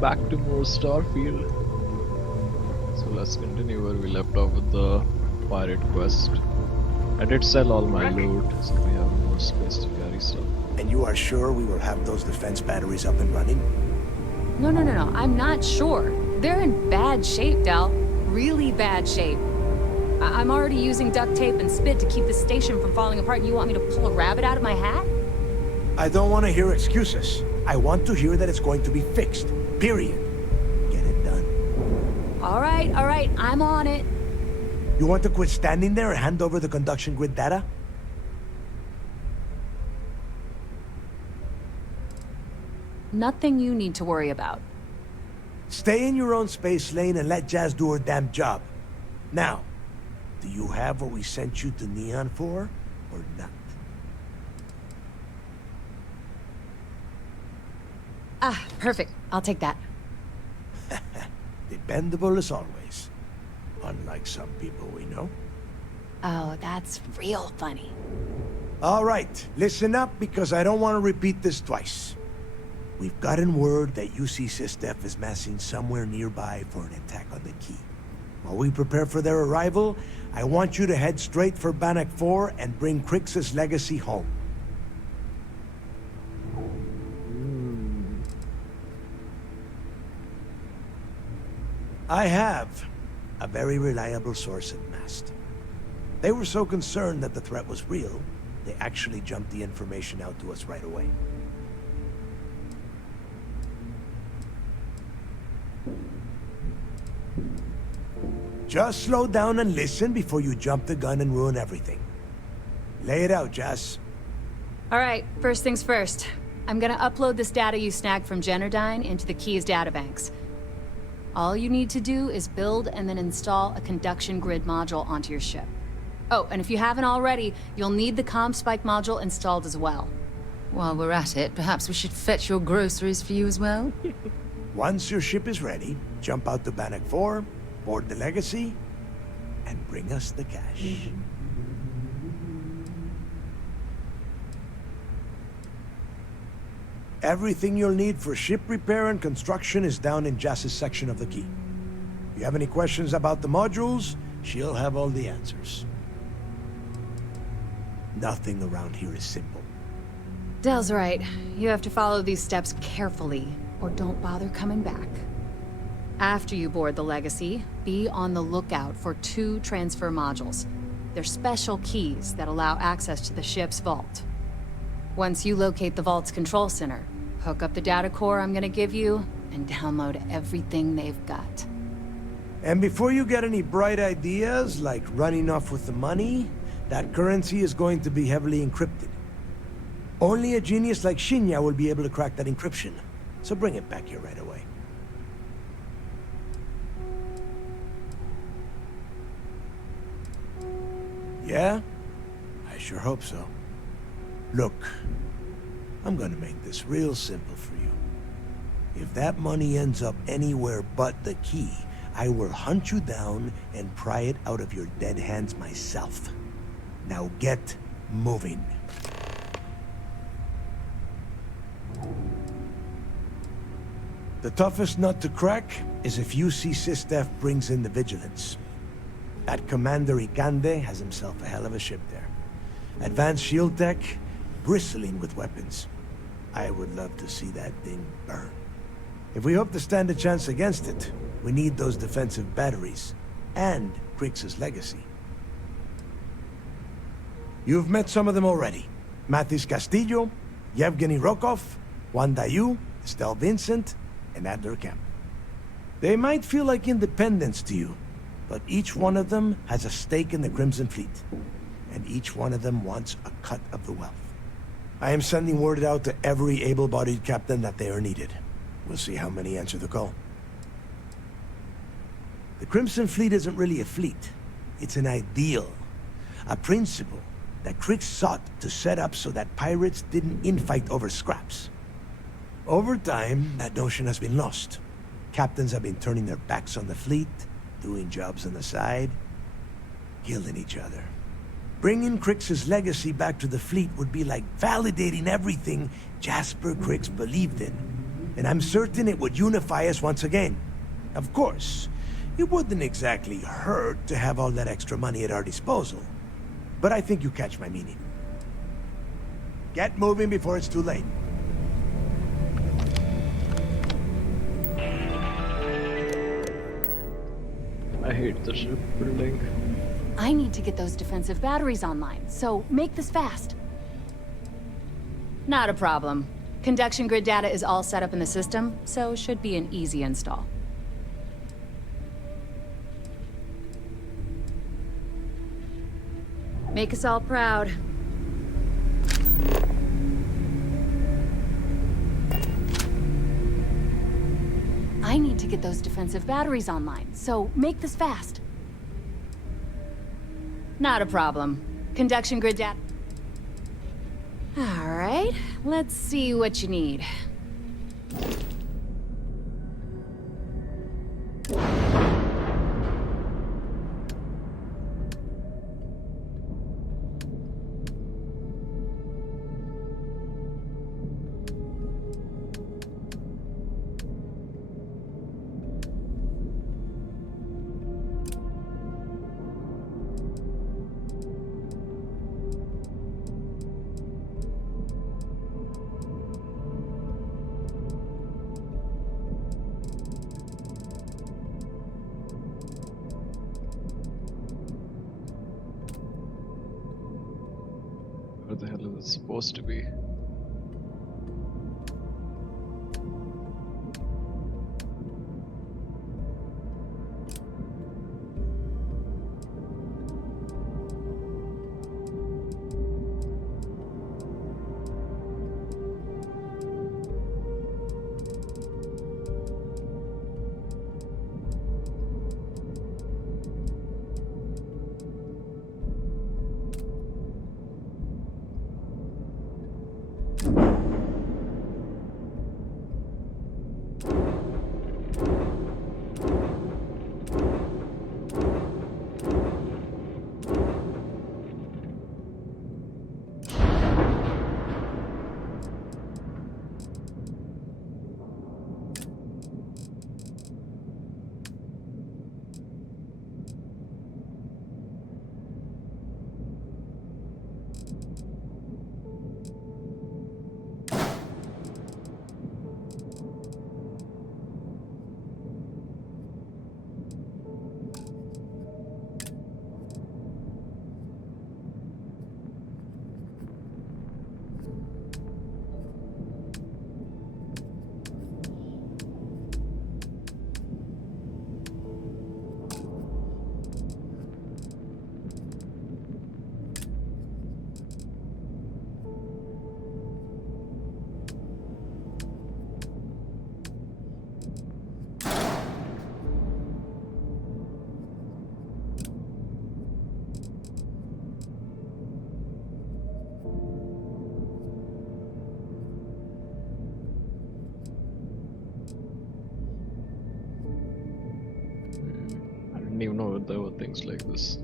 back to more Starfield. So let's continue where we left off with the pirate quest. I did sell all my loot, so we have more space to carry stuff. And you are sure we will have those defense batteries up and running? No, no, no, no. I'm not sure. They're in bad shape, Del. Really bad shape. I'm already using duct tape and spit to keep the station from falling apart, and you want me to pull a rabbit out of my hat? I don't want to hear excuses. I want to hear that it's going to be fixed. Period. Get it done. All right. I'm on it. You want to quit standing there and hand over the conduction grid data? Nothing you need to worry about. Stay in your own space lane and let Jazz do her damn job. Now, do you have what we sent you to Neon for, or not? Ah, perfect. I'll take that. Dependable as always. Unlike some people we know. Oh, that's real funny. All right, listen up because I don't want to repeat this twice. We've gotten word that UC Systef is massing somewhere nearby for an attack on the key. While we prepare for their arrival, I want you to head straight for Bannock 4 and bring Crix's legacy home. I have a very reliable source at Mast. They were so concerned that the threat was real, they actually jumped the information out to us right away. Just slow down and listen before you jump the gun and ruin everything. Lay it out, Jess. All right, first things first. I'm gonna upload this data you snagged from Generdyne into the Key's databanks. All you need to do is build and then install a conduction grid module onto your ship. Oh, and if you haven't already, you'll need the CommSpike module installed as well. While we're at it, perhaps we should fetch your groceries for you as well? Once your ship is ready, jump out to Bannock 4, board the Legacy, and bring us the cash. Everything you'll need for ship repair and construction is down in Jass's section of the Key. If you have any questions about the modules, she'll have all the answers. Nothing around here is simple. Del's right. You have to follow these steps carefully, or don't bother coming back. After you board the Legacy, be on the lookout for 2 transfer modules. They're special keys that allow access to the ship's vault. Once you locate the vault's control center, hook up the data core I'm gonna give you, and download everything they've got. And before you get any bright ideas, like running off with the money, that currency is going to be heavily encrypted. Only a genius like Shinya will be able to crack that encryption, so bring it back here right away. Yeah? I sure hope so. Look, I'm gonna make this real simple for you. If that money ends up anywhere but the Key, I will hunt you down and pry it out of your dead hands myself. Now get moving. The toughest nut to crack is if UC Systef brings in the Vigilance. That Commander Ikande has himself a hell of a ship there. Advanced shield tech, bristling with weapons. I would love to see that thing burn. If we hope to stand a chance against it, we need those defensive batteries, and Crix's legacy. You've met some of them already. Mathis Castillo, Yevgeny Rokov, Juan Dayu, Estelle Vincent, and Adler Kemp. They might feel like independents to you, but each one of them has a stake in the Crimson Fleet, and each one of them wants a cut of the wealth. I am sending word out to every able-bodied captain that they are needed. We'll see how many answer the call. The Crimson Fleet isn't really a fleet. It's an ideal, a principle that Crix sought to set up so that pirates didn't infight over scraps. Over time, that notion has been lost. Captains have been turning their backs on the fleet, doing jobs on the side, killing each other. Bringing Crix's legacy back to the fleet would be like validating everything Jasper Crix believed in. and I'm certain it would unify us once again. Of course, it wouldn't exactly hurt to have all that extra money at our disposal. But I think you catch my meaning. Get moving before it's too late. I hate the shipbuilding. I need to get those defensive batteries online, so make this fast. Not a problem. Conduction grid data is all set up in the system, so should be an easy install. Make us all proud. I need to get those defensive batteries online, so make this fast. Not a problem. Conduction grid data. All right, let's see what you need. Where the hell is it supposed to be? I didn't even know there were things like this.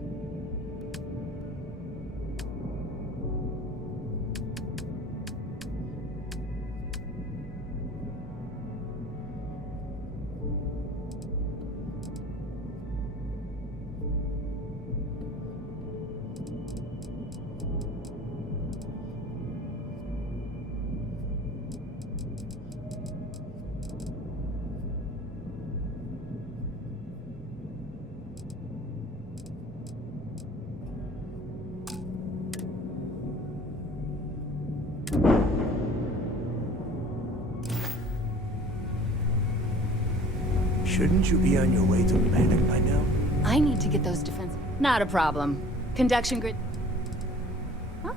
Shouldn't you be on your way to planet by now? I need to get those defense. Not a problem. Conduction grid.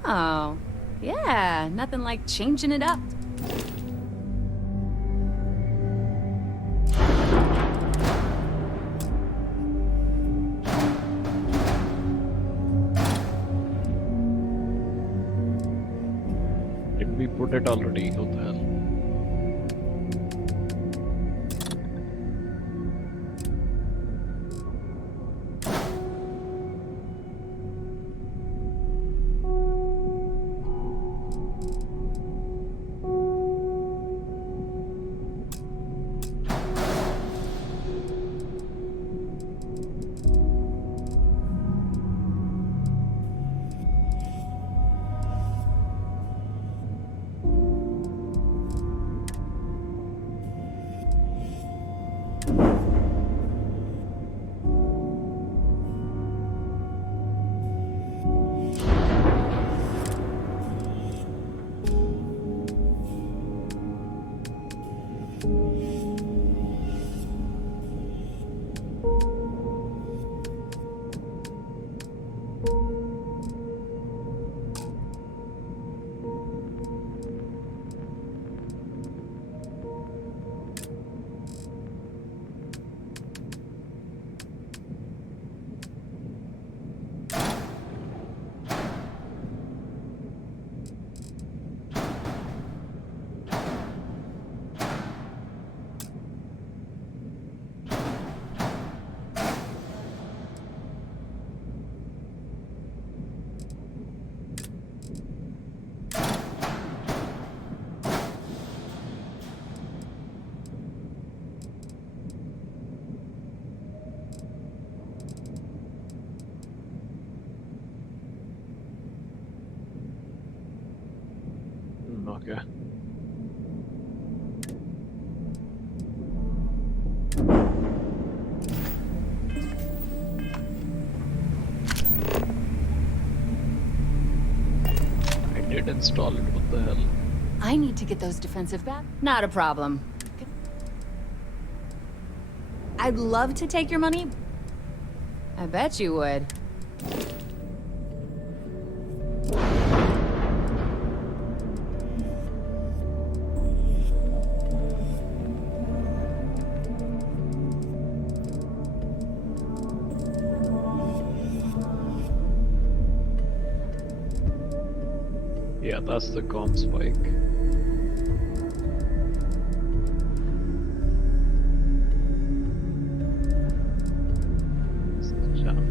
Oh, yeah, nothing like changing it up. Did we put it already? What the hell? Okay. I did install it, what the hell? I need to get those defensive Not a problem. I'd love to take your money. I bet you would. Yeah, that's the comm spike. This is the jammer.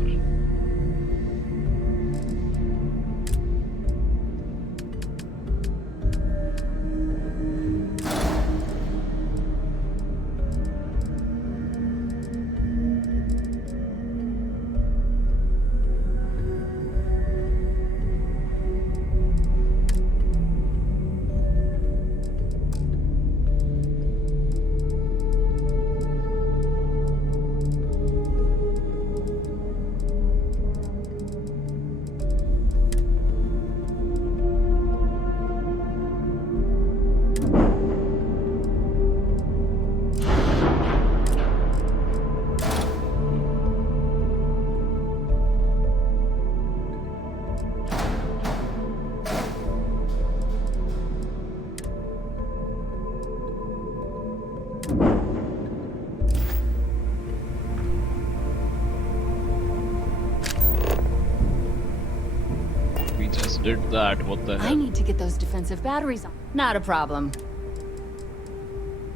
We just did that, what the I hell? need to get those defensive batteries on. Not a problem.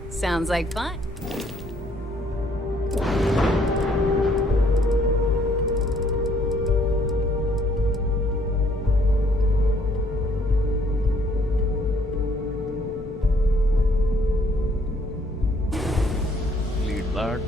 Sounds like fun. Delete that.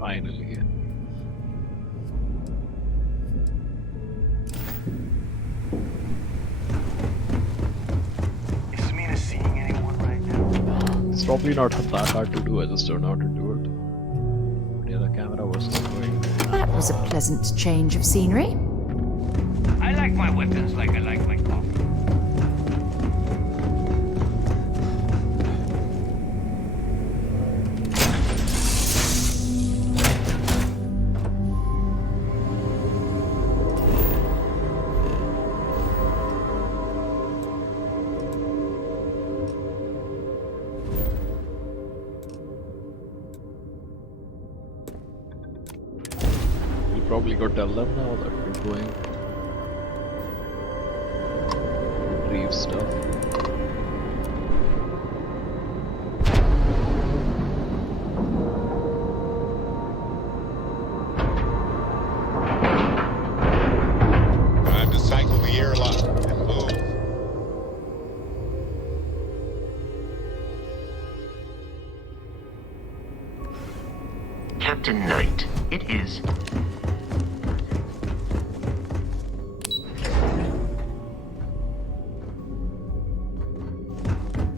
Finally. Is Mina seeing anyone right now? It's probably not that hard to do, I just don't know how to do it. But yeah, the camera was going. That was a pleasant change of scenery. I like my weapons like I like my coffee. We'll probably go tell them now that we're going. Retrieve stuff. It is.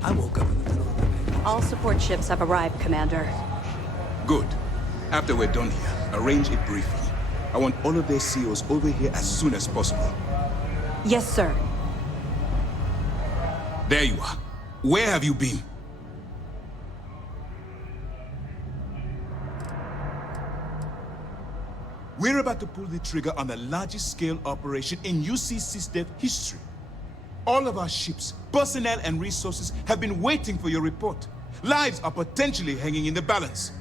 I woke up in the middle of the night. All support ships have arrived, Commander. Good. After we're done here, arrange it briefly. I want all of their CEOs over here as soon as possible. Yes, sir. There you are. Where have you been? We're about to pull the trigger on the largest scale operation in UC SysDev history. All of our ships, personnel, and resources have been waiting for your report. Lives are potentially hanging in the balance.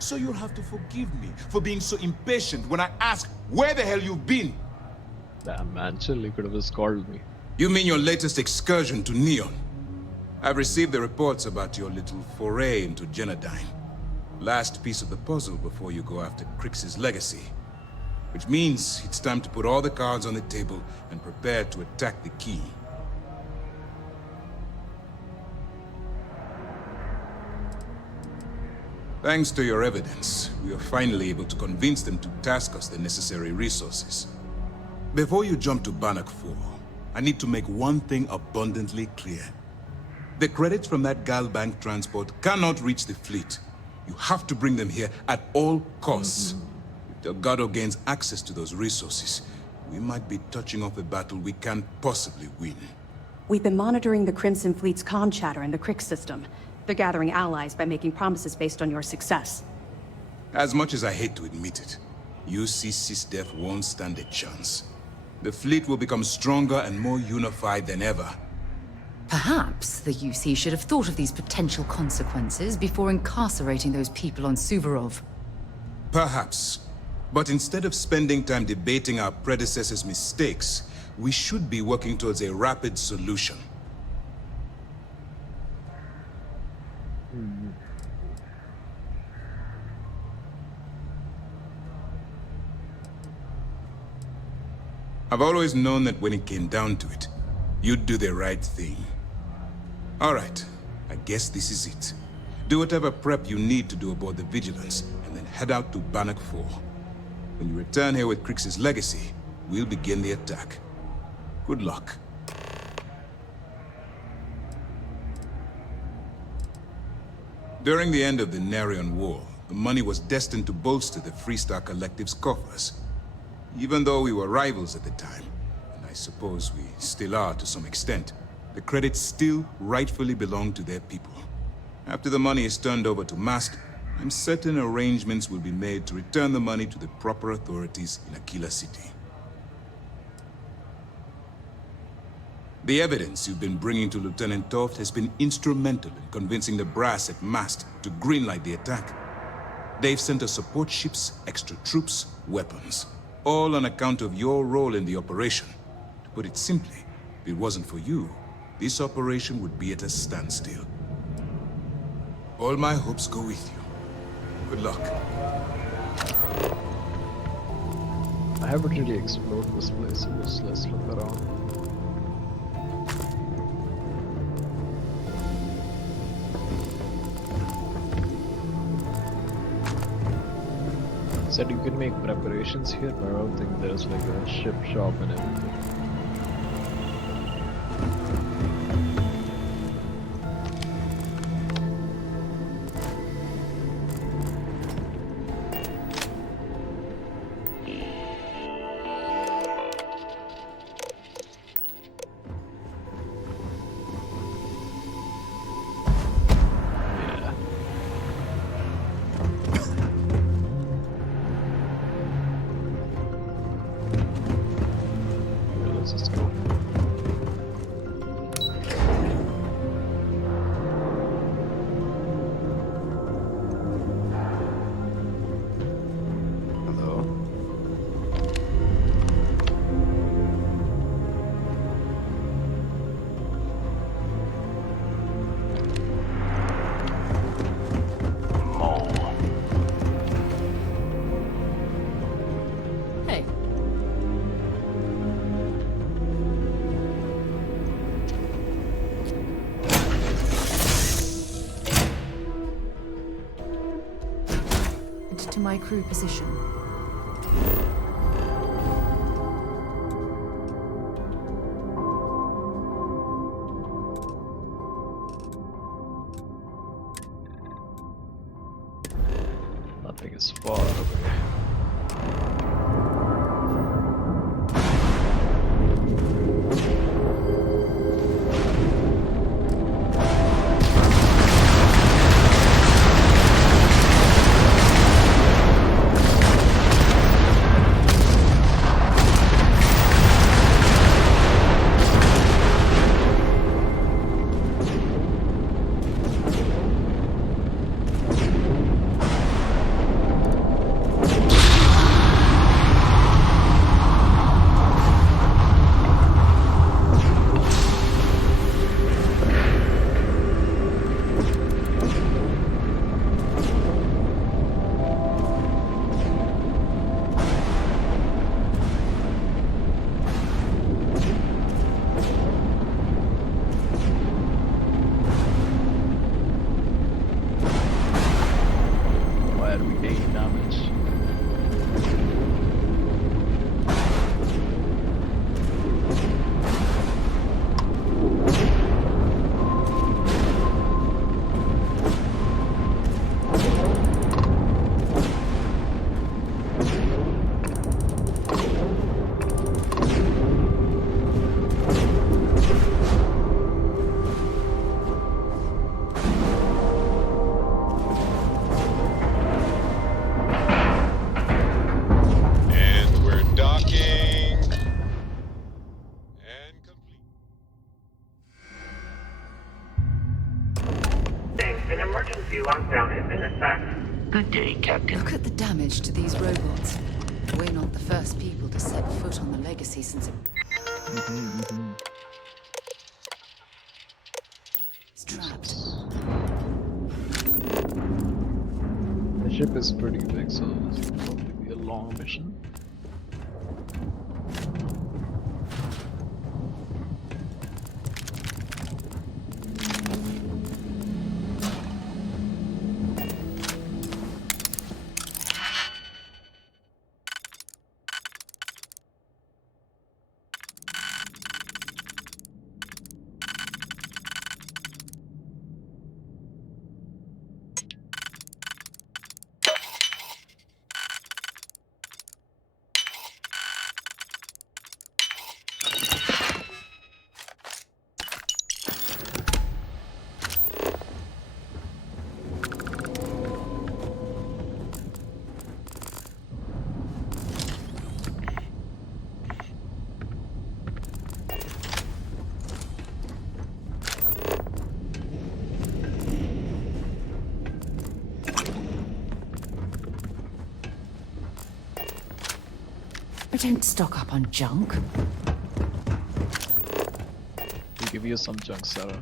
So you'll have to forgive me for being so impatient when I ask where the hell you've been. Damn man, chill, you could have just called me. You mean your latest excursion to Neon? I've received the reports about your little foray into Genodyne. Last piece of the puzzle before you go after Crix's legacy. Which means it's time to put all the cards on the table and prepare to attack the key. Thanks to your evidence, we are finally able to convince them to task us the necessary resources. Before you jump to Bannock 4, I need to make one thing abundantly clear. The credits from that Galbank transport cannot reach the fleet. You have to bring them here at all costs. If Delgado gains access to those resources, we might be touching off a battle we can't possibly win. We've been monitoring the Crimson Fleet's comm chatter in the Crix system. They're gathering allies by making promises based on your success. As much as I hate to admit it, UC SysDev won't stand a chance. The fleet will become stronger and more unified than ever. Perhaps the UC should have thought of these potential consequences before incarcerating those people on Suvorov. Perhaps. But instead of spending time debating our predecessors' mistakes, we should be working towards a rapid solution. I've always known that when it came down to it, you'd do the right thing. All right, I guess this is it. Do whatever prep you need to do aboard the Vigilance, and then head out to Bannock 4. When you return here with Crix's legacy, we'll begin the attack. Good luck. During the end of the Narion War, the money was destined to bolster the Freestar Collective's coffers. Even though we were rivals at the time, and I suppose we still are to some extent, the credits still rightfully belong to their people. After the money is turned over to Mast, I'm certain arrangements will be made to return the money to the proper authorities in Aquila City. The evidence you've been bringing to Lieutenant Toft has been instrumental in convincing the brass at Mast to greenlight the attack. They've sent us support ships, extra troops, weapons. All on account of your role in the operation. To put it simply, if it wasn't for you, this operation would be at a standstill. All my hopes go with you. Good luck. I haven't really explored this place, so just let's look around. Said you can make preparations here, but I don't think there's like a ship shop and everything. Let's just go. to my crew position. Nothing is far away. Why are we taking damage? And we're docking. And complete. Thanks. An emergency lockdown has been assessed. Good day, Captain. Look at the damage to these robots. We're not the first people to set foot on the Legacy since it's trapped. The ship is pretty big, so this will probably be a long mission. I don't stock up on junk. We'll give you some junk, Sarah.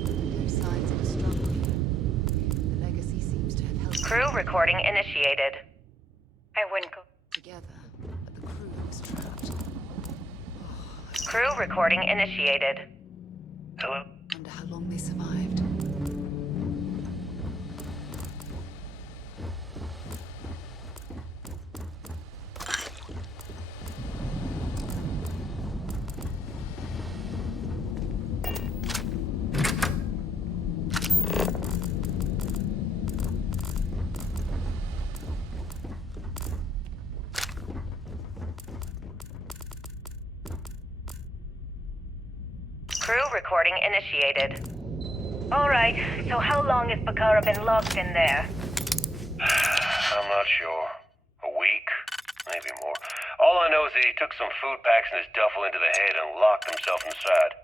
No signs of a struggle. The Legacy seems to have held Crew recording initiated. I wouldn't go. together, but the crew was trapped. Crew recording initiated. Hello? Wonder how long they survived. recording initiated. Alright, so how long has Bakara been locked in there? I'm not sure. A week? Maybe more. All I know is that he took some food packs in his duffel into the head and locked himself inside.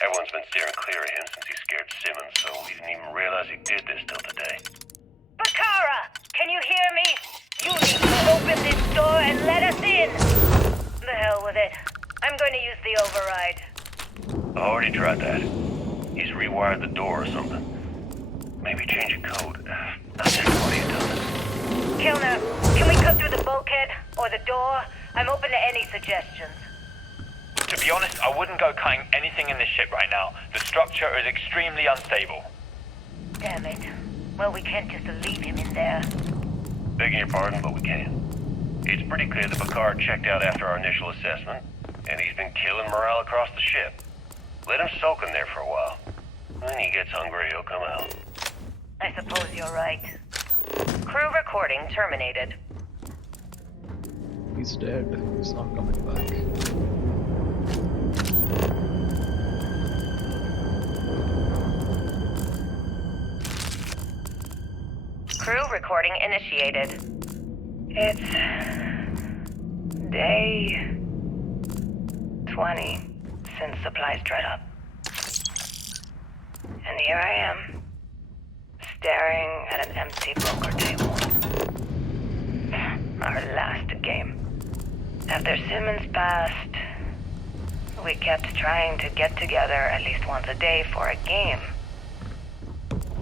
Everyone's been steering clear of him since he scared Simmons, so we didn't even realize he did this till today. Bakara! Can you hear me? You need to open this door and let us in! The hell with it. I'm going to use the override. I already tried that. He's rewired the door or something. Maybe change a code. Not sure what he's done. Kilner, can we cut through the bulkhead or the door? I'm open to any suggestions. To be honest, I wouldn't go cutting anything in this ship right now. The structure is extremely unstable. Damn it. Well, we can't just leave him in there. Begging your pardon, but we can. It's pretty clear that Picard checked out after our initial assessment, and he's been killing morale across the ship. Let him soak in there for a while. When he gets hungry, he'll come out. I suppose you're right. Crew recording terminated. He's dead. He's not coming back. Crew recording initiated. It's day 20 since supplies dried up. And here I am, staring at an empty poker table. Our last game. After Simmons passed, we kept trying to get together at least once a day for a game.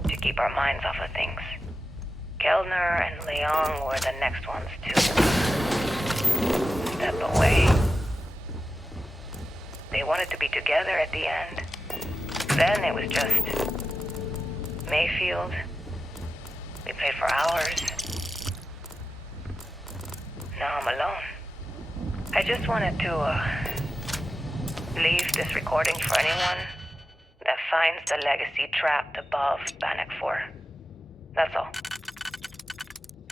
To keep our minds off of things. Kellner and Leong were the next ones to step away. They wanted to be together at the end. Then it was just Mayfield. We played for hours. Now I'm alone. I just wanted to leave this recording for anyone that finds the legacy trapped above Bannock 4. That's all.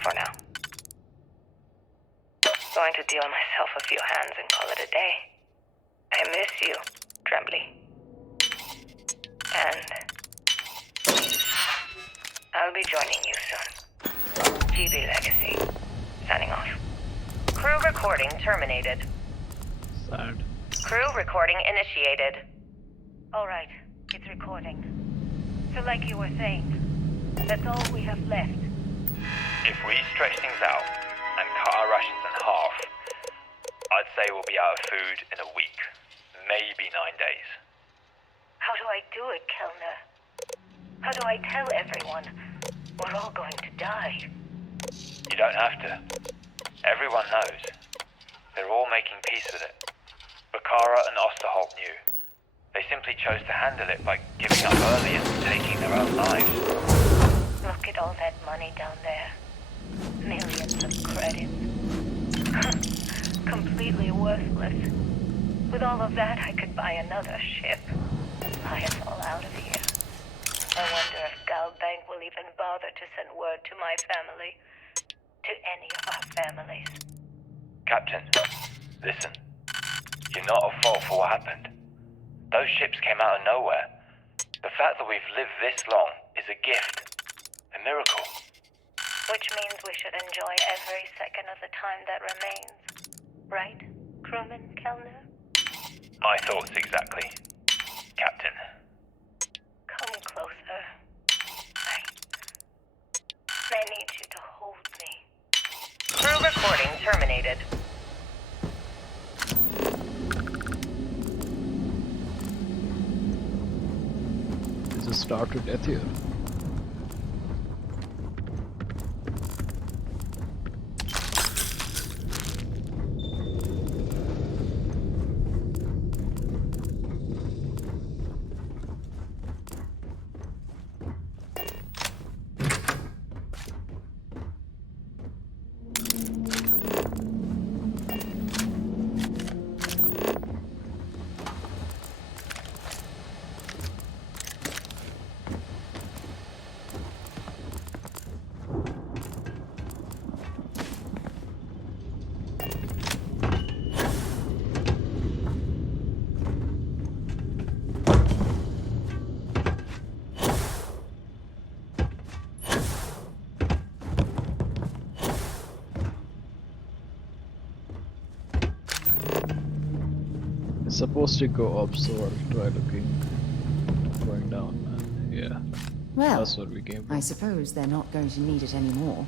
For now. Going to deal myself a few hands and call it a day. I miss you, Trembly. And I'll be joining you soon. GB Legacy. Signing off. Crew recording terminated. Sad. Crew recording initiated. Alright, it's recording. So like you were saying, that's all we have left. If we stretch things out and cut our rations in half, I'd say we'll be out of food in a week, maybe 9 days. How do I do it, Kellner? How do I tell everyone we're all going to die? You don't have to. Everyone knows. They're all making peace with it. Bakara and Osterholt knew. They simply chose to handle it by giving up early and taking their own lives. Look at all that money down there. Millions of credits. Completely worthless. With all of that, I could buy another ship. Buy us all out of here. I wonder if Galbank will even bother to send word to my family. To any of our families. Captain, listen. You're not at fault for what happened. Those ships came out of nowhere. The fact that we've lived this long is a gift. A miracle. Which means we should enjoy every second of the time that remains. Right, crewman Kellner? My thoughts exactly, Captain. Come closer. I need you to hold me. Crew recording terminated. This is start to death here. supposed to go up, so I'll try going down, man. Yeah, Well, that's where we came from. I suppose they're not going to need it anymore.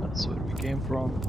That's where we came from.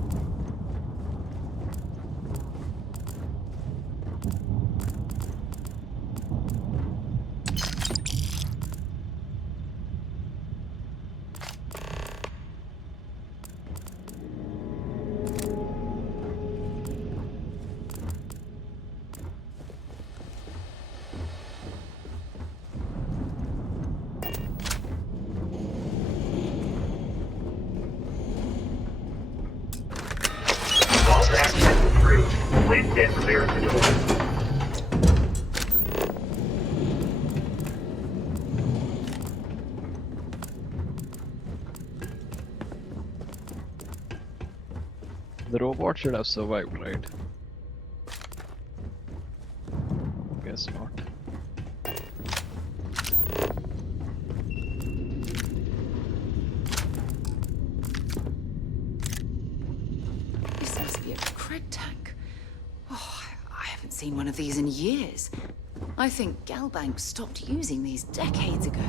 Vault access approved. Please stand clear of the door. The robot should have survived, right? Guess not. This must be a Craig tank. Oh, I haven't seen one of these in years. I think Galbank stopped using these decades ago.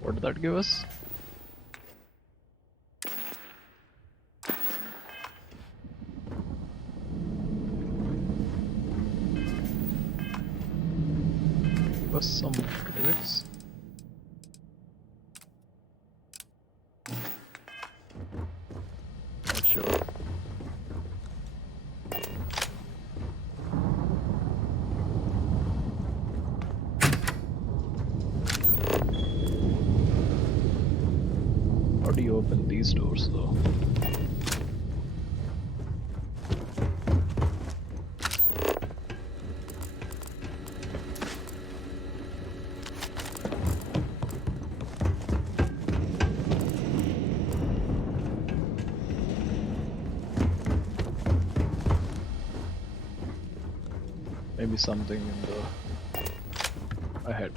What did that give us? Give us some credits. Not sure. How do you open these doors though? Maybe something in the ahead.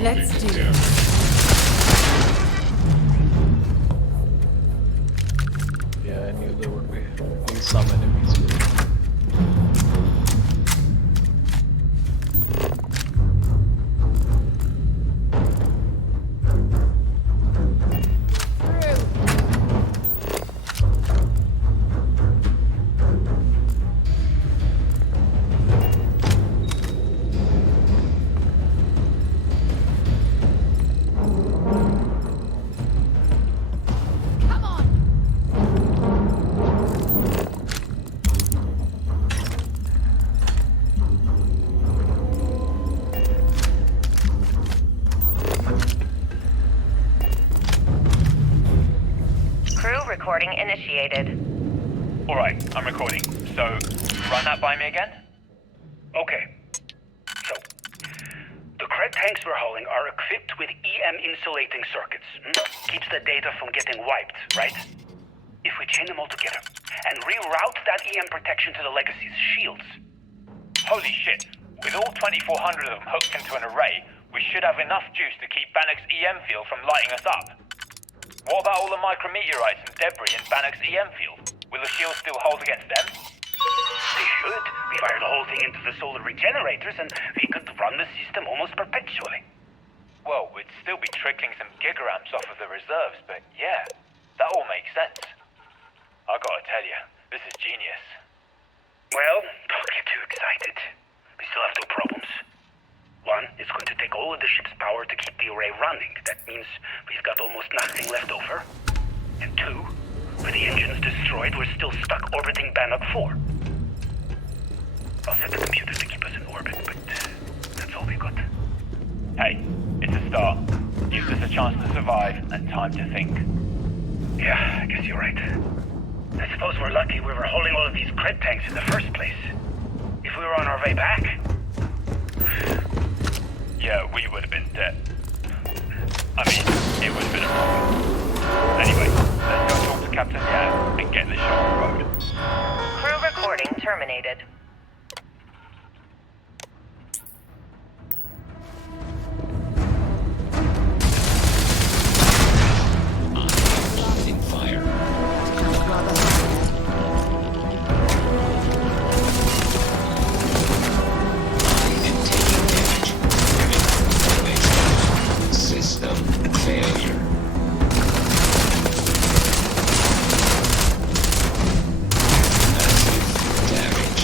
Let's do it. Yeah, I knew there would be at least some enemies. Recording initiated. Alright, I'm recording. So, run that by me again? Okay. So, the Cred tanks we're hauling are equipped with EM insulating circuits. Keeps the data from getting wiped, right? If we chain them all together and reroute that EM protection to the Legacy's shields. Holy shit. With all 2,400 of them hooked into an array, we should have enough juice to keep Bannock's EM field from lighting us up. What about all the micrometeorites and debris in Bannock's EM field? Will the shield still hold against them? They should. We fire the whole thing into the solar regenerators and we could run the system almost perpetually. Well, we'd still be trickling some gigaamps off of the reserves, but yeah, that all makes sense. I gotta tell you, this is genius. Well, don't get too excited. We still have two problems. One, it's going to take all of the ship's power to keep the array running. That means we've got almost nothing left over. And two, with the engines destroyed, we're still stuck orbiting Bannock 4. I'll set the computer to keep us in orbit, but that's all we've got. Hey, it's a start. Gives us a chance to survive and time to think. Yeah, I guess you're right. I suppose we're lucky we were holding all of these cred tanks in the first place. If we were on our way back... Yeah, we would have been dead. I mean, it would have been a problem. Anyway, let's go talk to Captain Yan and get the show on the road. Crew recording terminated. Losing fire. System failure. Massive damage.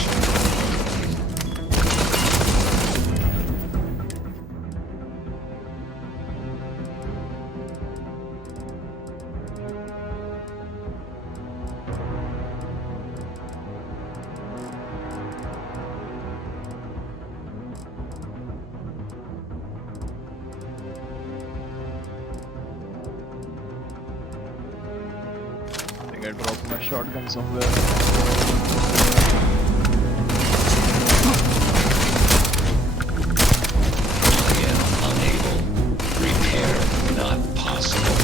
I think I dropped my shotgun somewhere. I am unable. Repair not possible.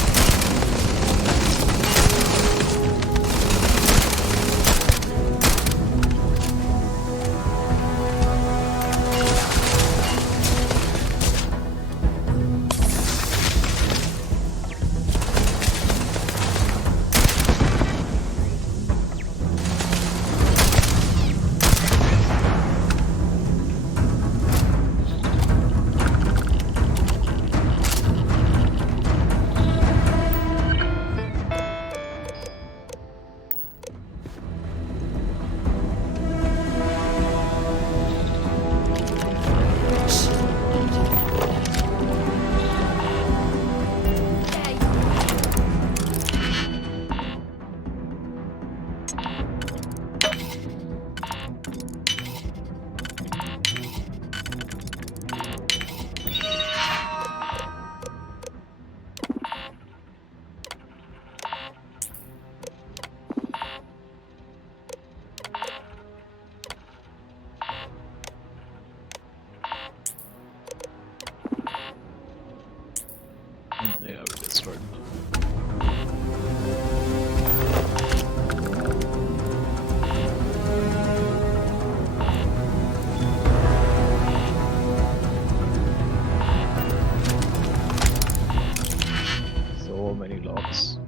Yeah, we destroyed. So many locks.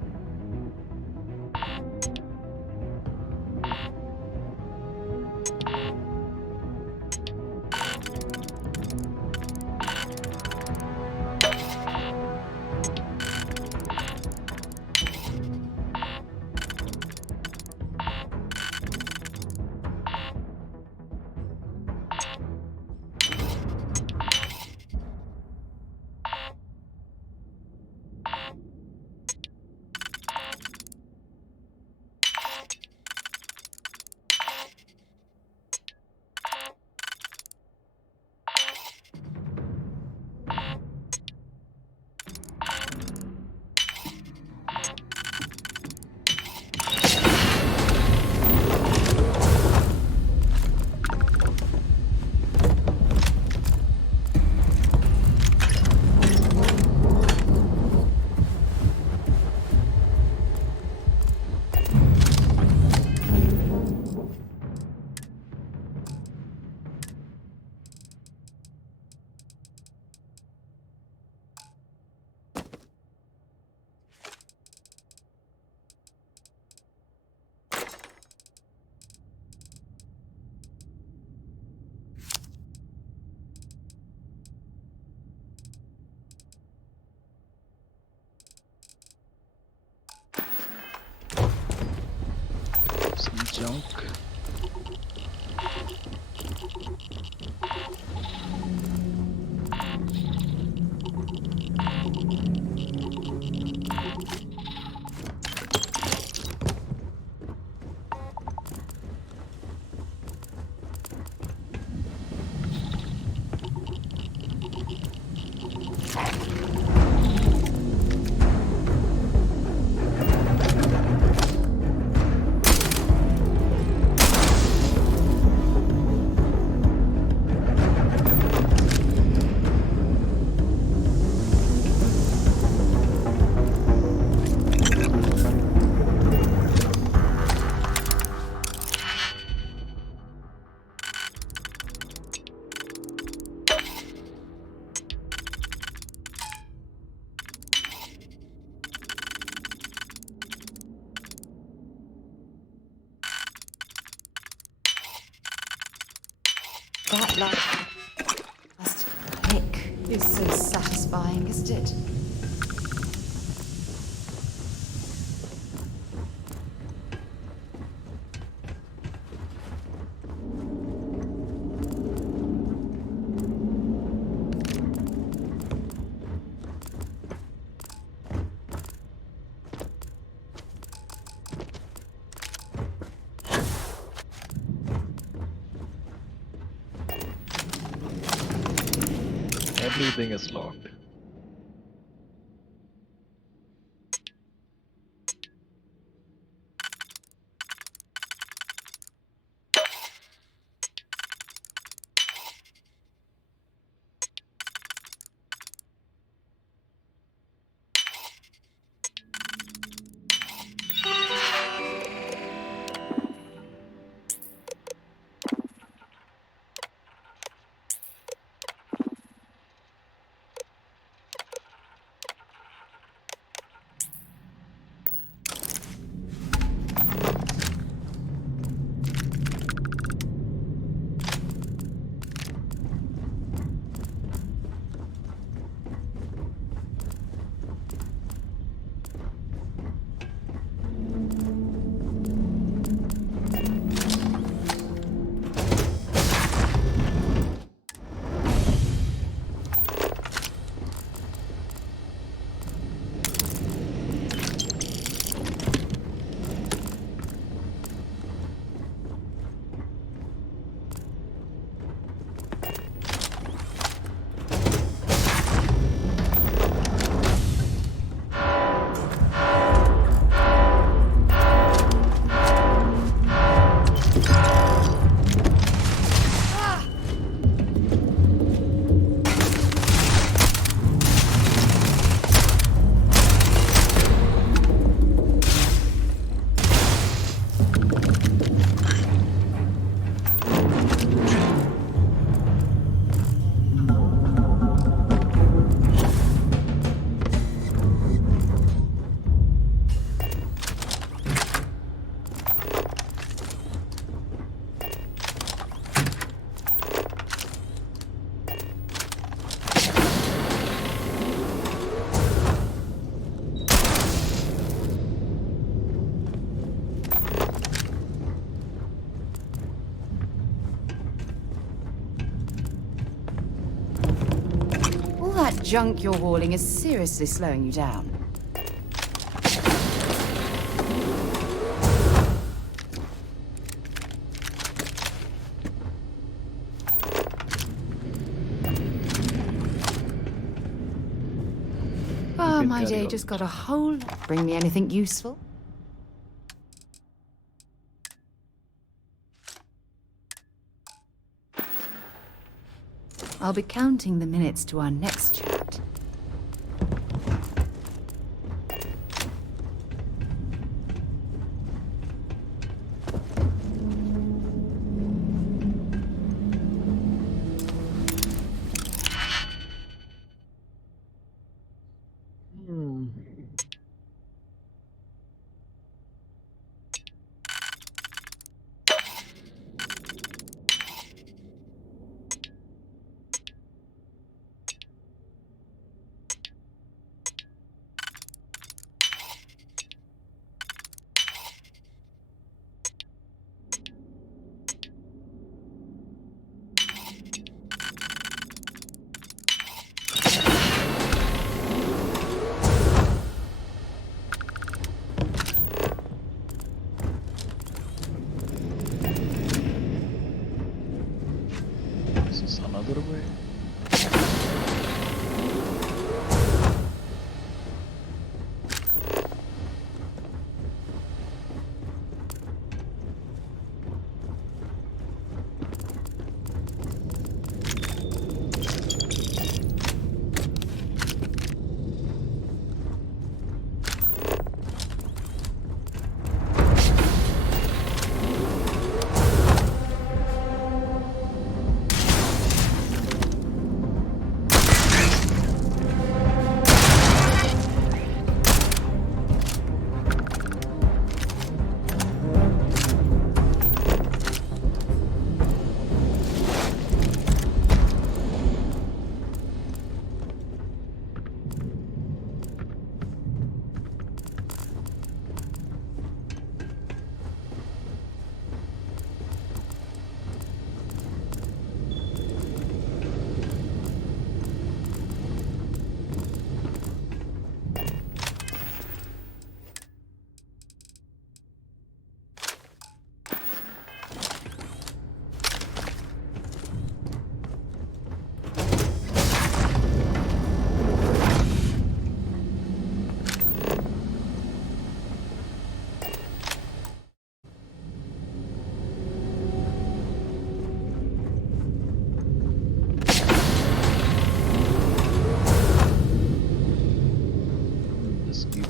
Some junk. That last click is so satisfying, isn't it? Everything is locked. That junk you're hauling is seriously slowing you down. Oh, my day just got a whole lot. Bring me anything useful? I'll be counting the minutes to our next chat.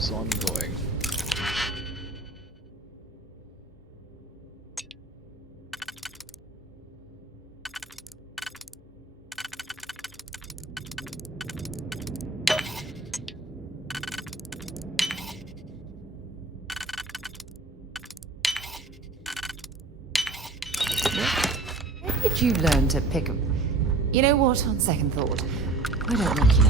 keeps on going. Where did you learn to pick a... You know what, on second thought, I don't want to know.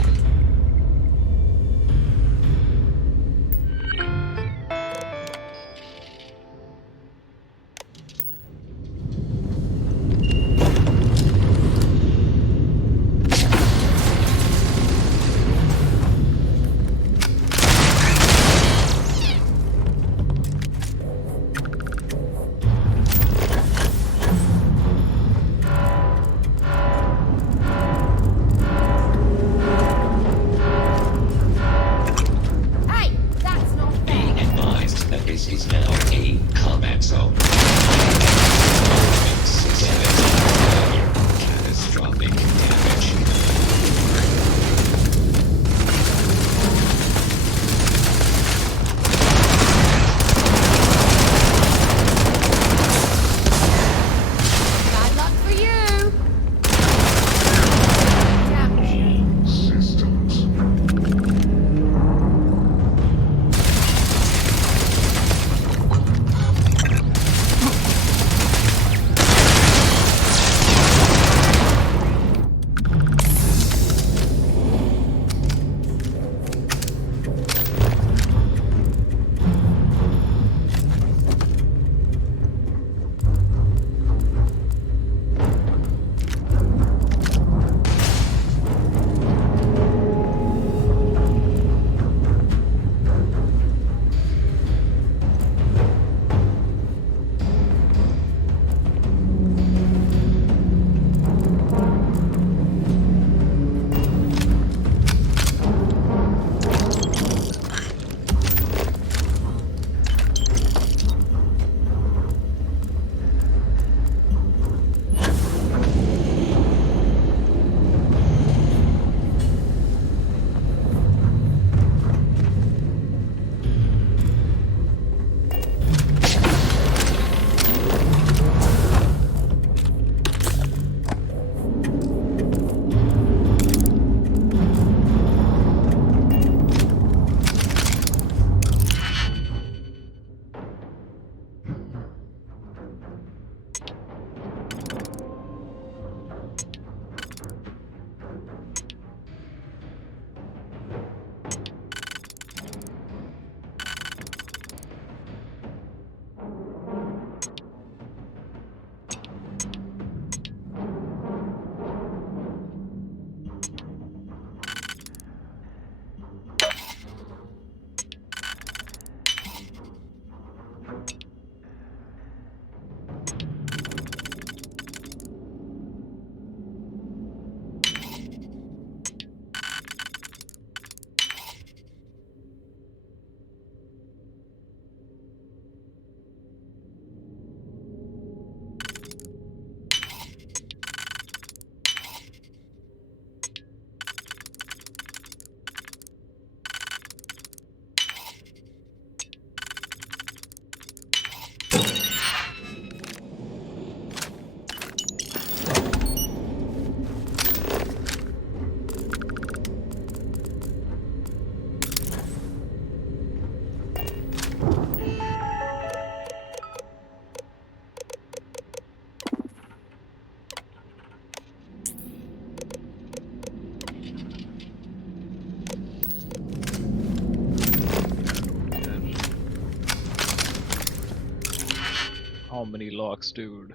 How many locks, dude?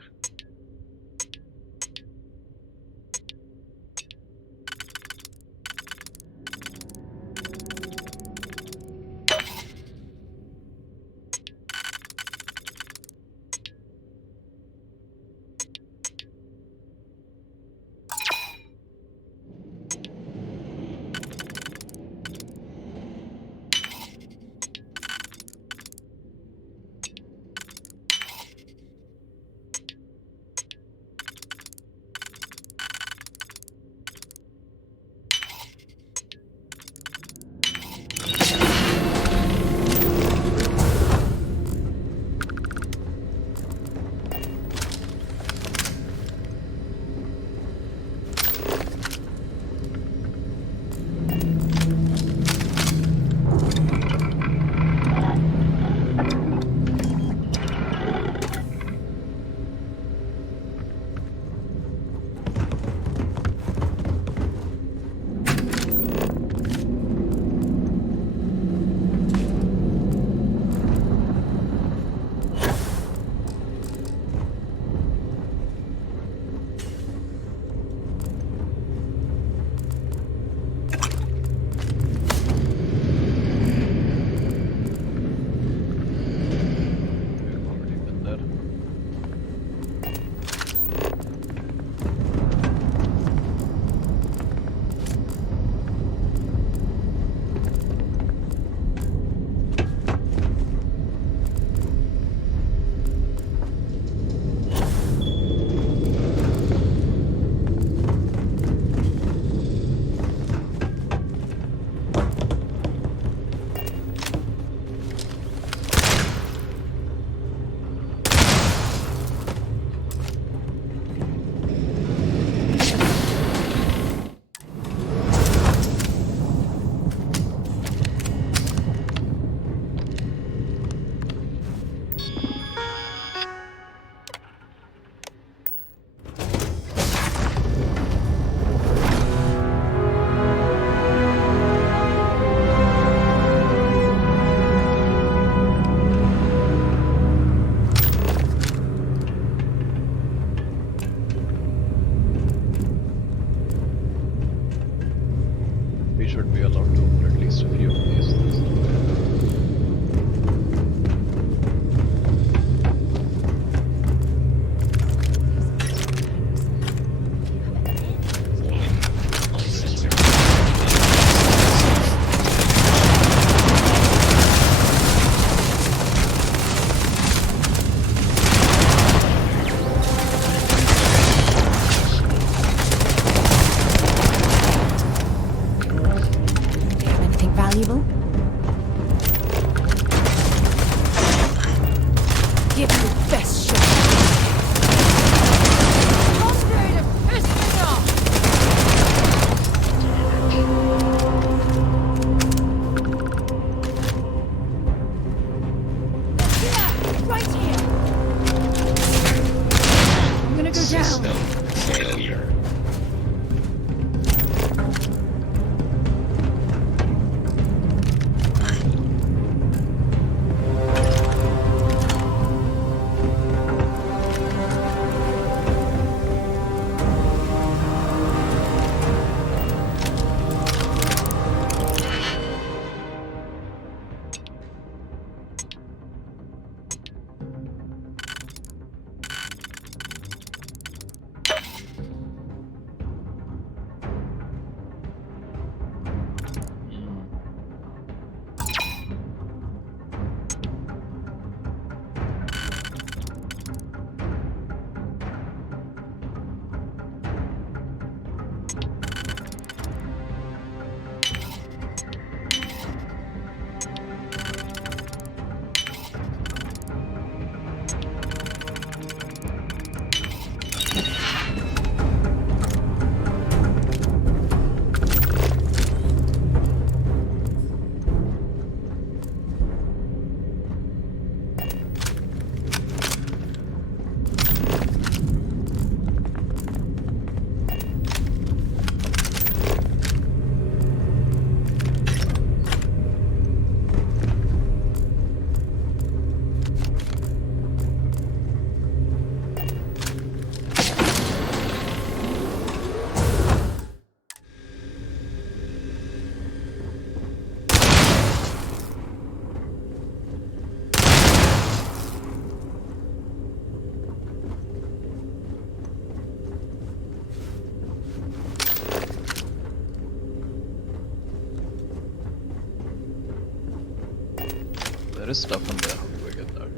There is stuff in there. How do I get that?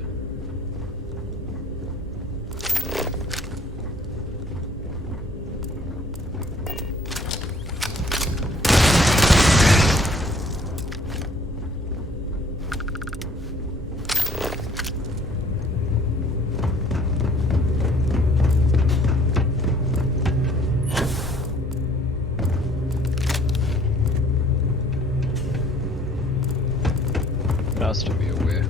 There has to be a way.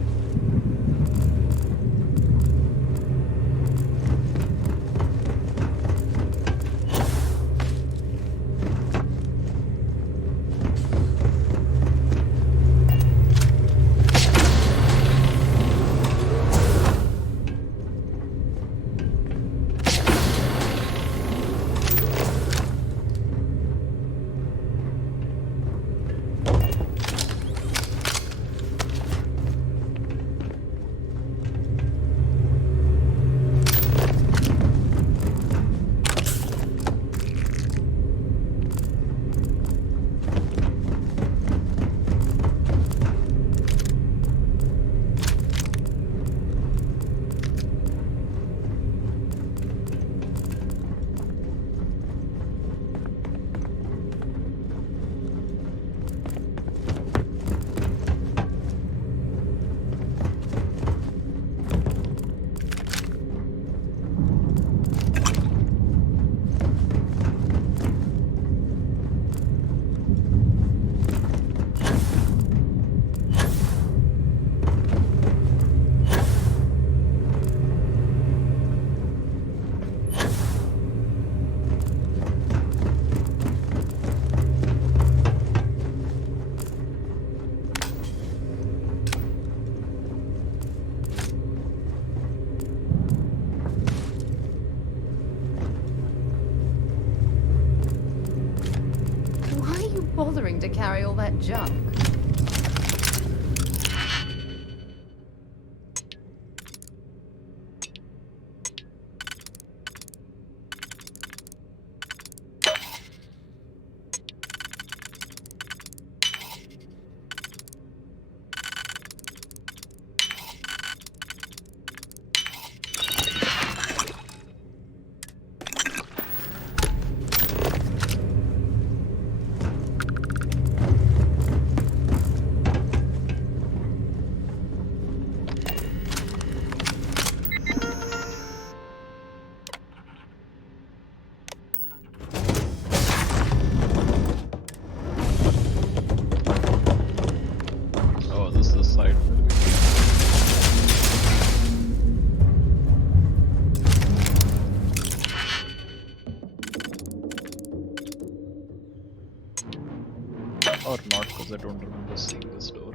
Why are you bothering to carry all that junk? Oh, this is the side where we or not, because I don't remember seeing this door.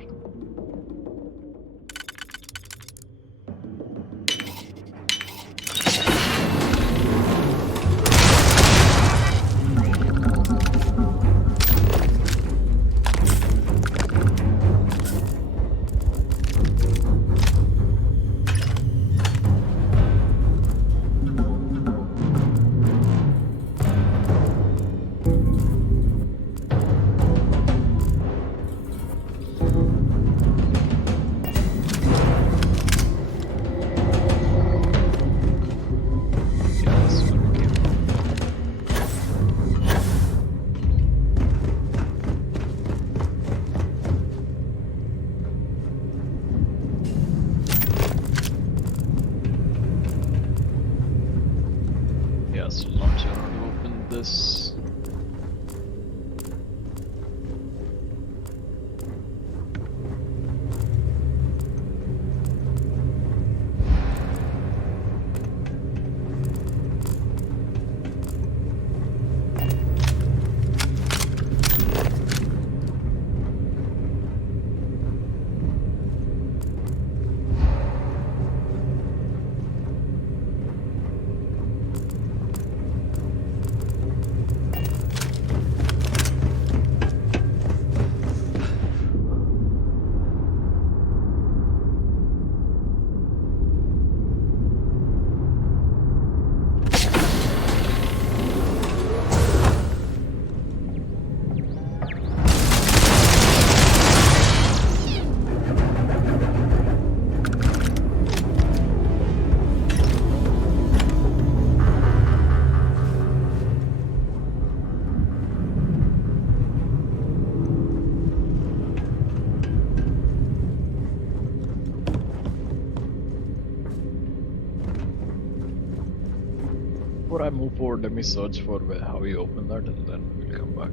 before I move forward, let me search for how you open that, and then we'll come back.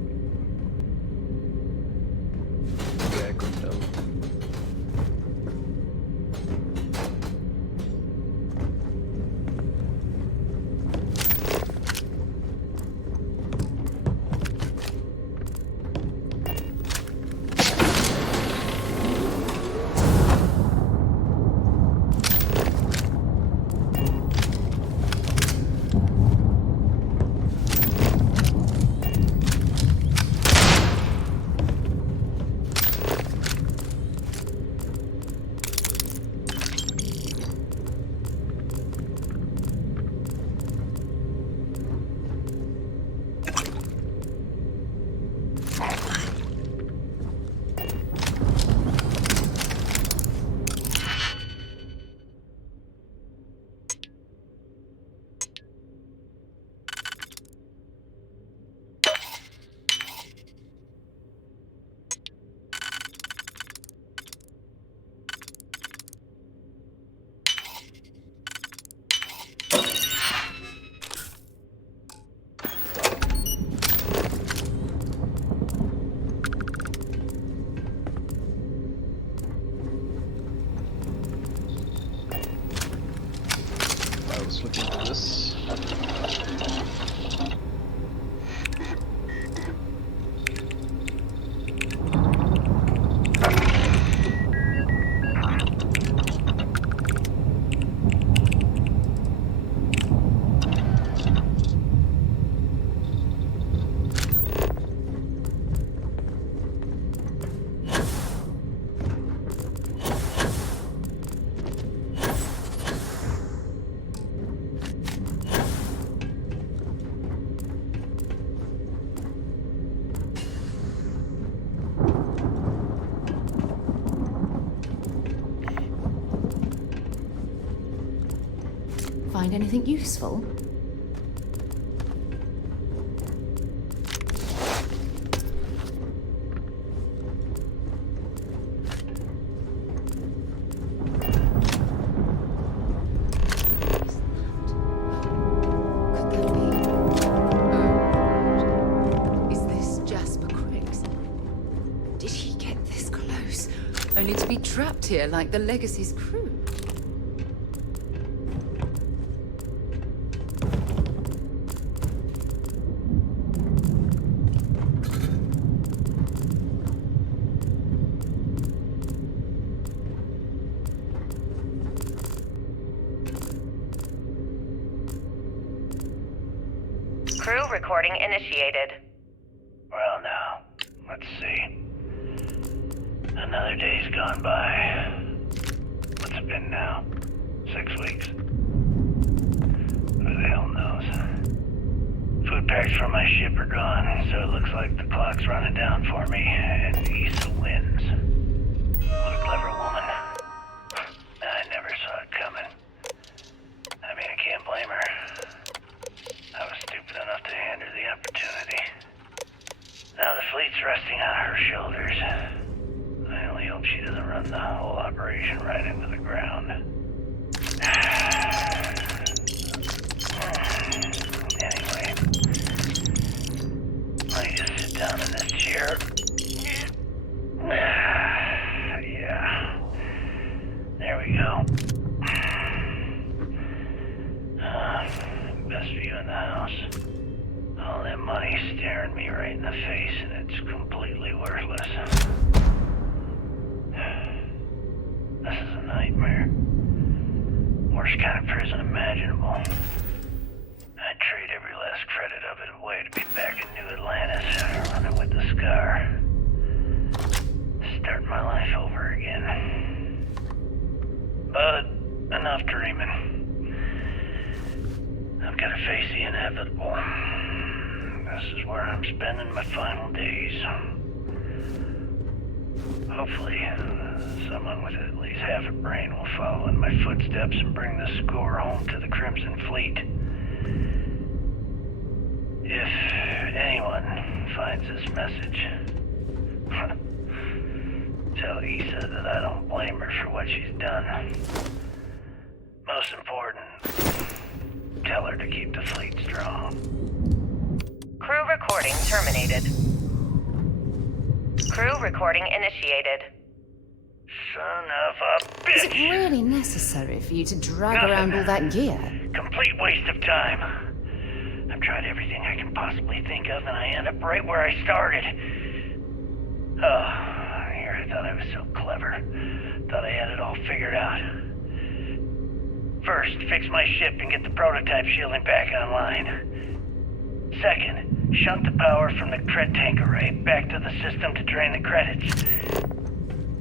Yeah, I could tell. Let's look into this. Find anything useful? Is this Jasper Criggs? Did he get this close? Only to be trapped here like the Legacy's crew? Crew recording initiated. Well, now, let's see. Another day's gone by. What's it been now? 6 weeks? Who the hell knows? Food packs from my ship are gone, so it looks like the clock's running down for me, and Issa wins. What a clever woman. I never saw it coming. I mean, I can't blame her. I was stupid enough to hand her the opportunity. Now the fleet's resting on her shoulders. I only hope she doesn't run the whole operation right into the ground. Anyway, let me just sit down in this chair. Yeah. There we go. Best view in the house. All that money staring me right in the face, and it's completely worthless. This is a nightmare. Worst kind of prison imaginable. I'd trade every last credit of it away to be back in New Atlantis, running with the Scar. Start my life over again. But enough dreaming. I've got to face the inevitable. This is where I'm spending my final days. Hopefully, someone with at least half a brain will follow in my footsteps and bring the score home to the Crimson Fleet. If anyone finds this message, tell Issa that I don't blame her for what she's done. Most important, Tell her to keep the fleet strong. Crew recording terminated. Crew recording initiated. Son of a bitch! Is it really necessary for you to drag around all that gear? Complete waste of time. I've tried everything I can possibly think of, and I end up right where I started. Oh, here I thought I was so clever. Thought I had it all figured out. First, fix my ship and get the prototype shielding back online. Second, shunt the power from the cred tank array back to the system to drain the credits.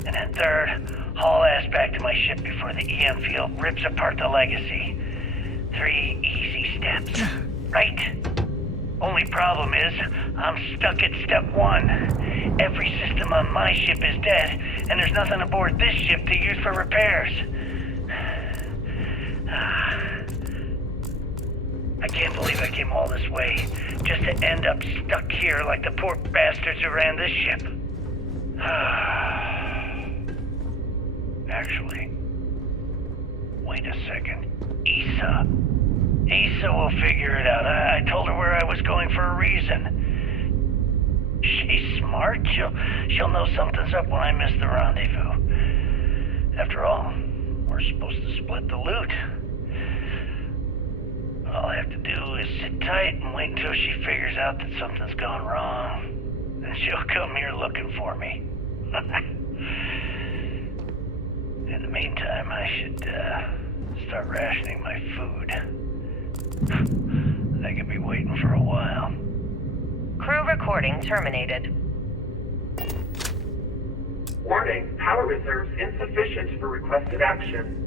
And then third, haul ass back to my ship before the EM field rips apart the legacy. 3 easy steps, right? Only problem is, I'm stuck at step 1. Every system on my ship is dead, and there's nothing aboard this ship to use for repairs. I can't believe I came all this way, just to end up stuck here like the poor bastards who ran this ship. Actually, wait a second. Issa will figure it out. I told her where I was going for a reason. She's smart. She'll know something's up when I miss the rendezvous. After all, we're supposed to split the loot. All I have to do is sit tight and wait until she figures out that something's gone wrong. And she'll come here looking for me. In the meantime, I should start rationing my food. I could be waiting for a while. Crew recording terminated. Warning, power reserves insufficient for requested action.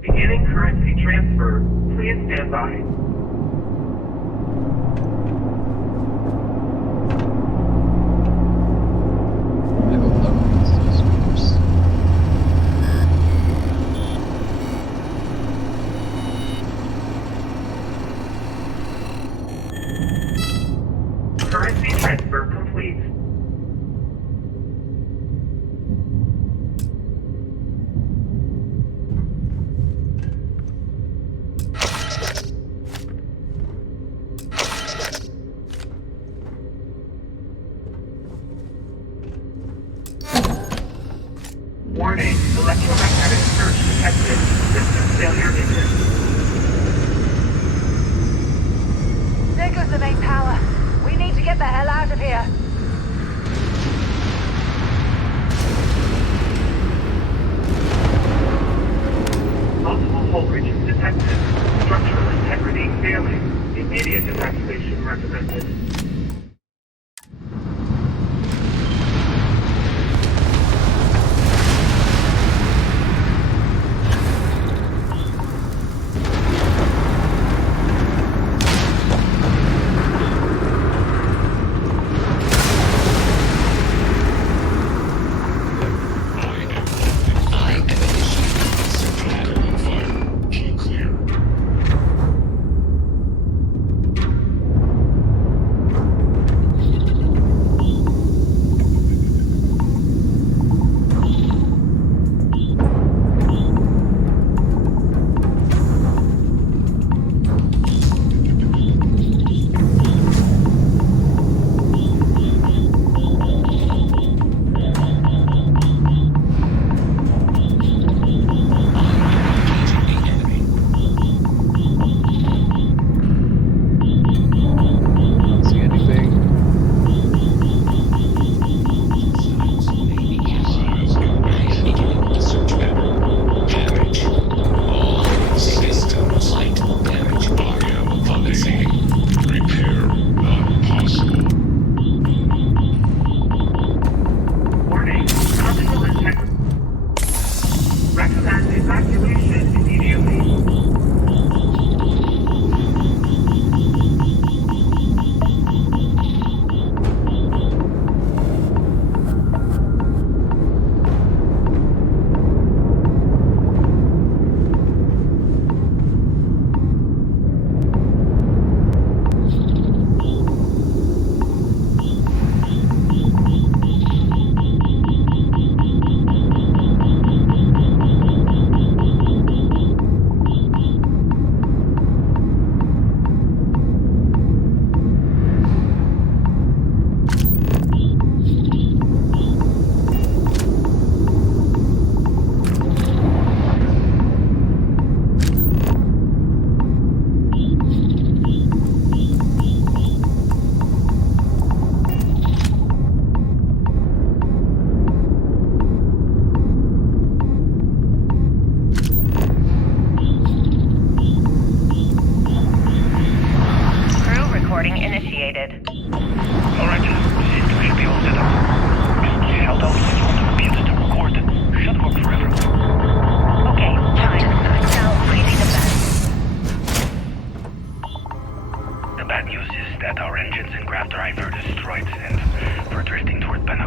Beginning currency transfer. Please stand by. I hope that opens those doors. Currency transfer complete. Warning, electromagnetic surge detected. System failure imminent. There goes the main power. We need to get the hell out of here. Multiple hull breaches detected. Structural integrity failing. Immediate evacuation recommended.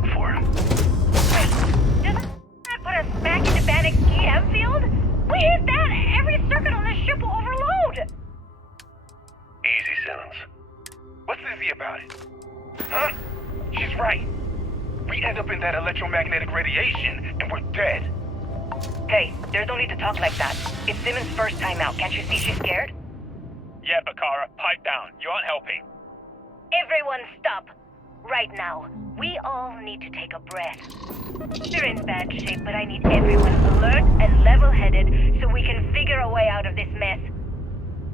Bannock 4. Wait, does that put us back into Bannock's EM field? We hit that! Every circuit on this ship will overload! Easy, Simmons. What's easy about it? Huh? She's right. We end up in that electromagnetic radiation, and we're dead. Hey, there's no need to talk like that. It's Simmons' first time out. Can't you see she's scared? Yeah, Bakara, pipe down. You aren't helping. Everyone stop. Right now. We all need to take a breath. They're in bad shape, but I need everyone alert and level-headed so we can figure a way out of this mess.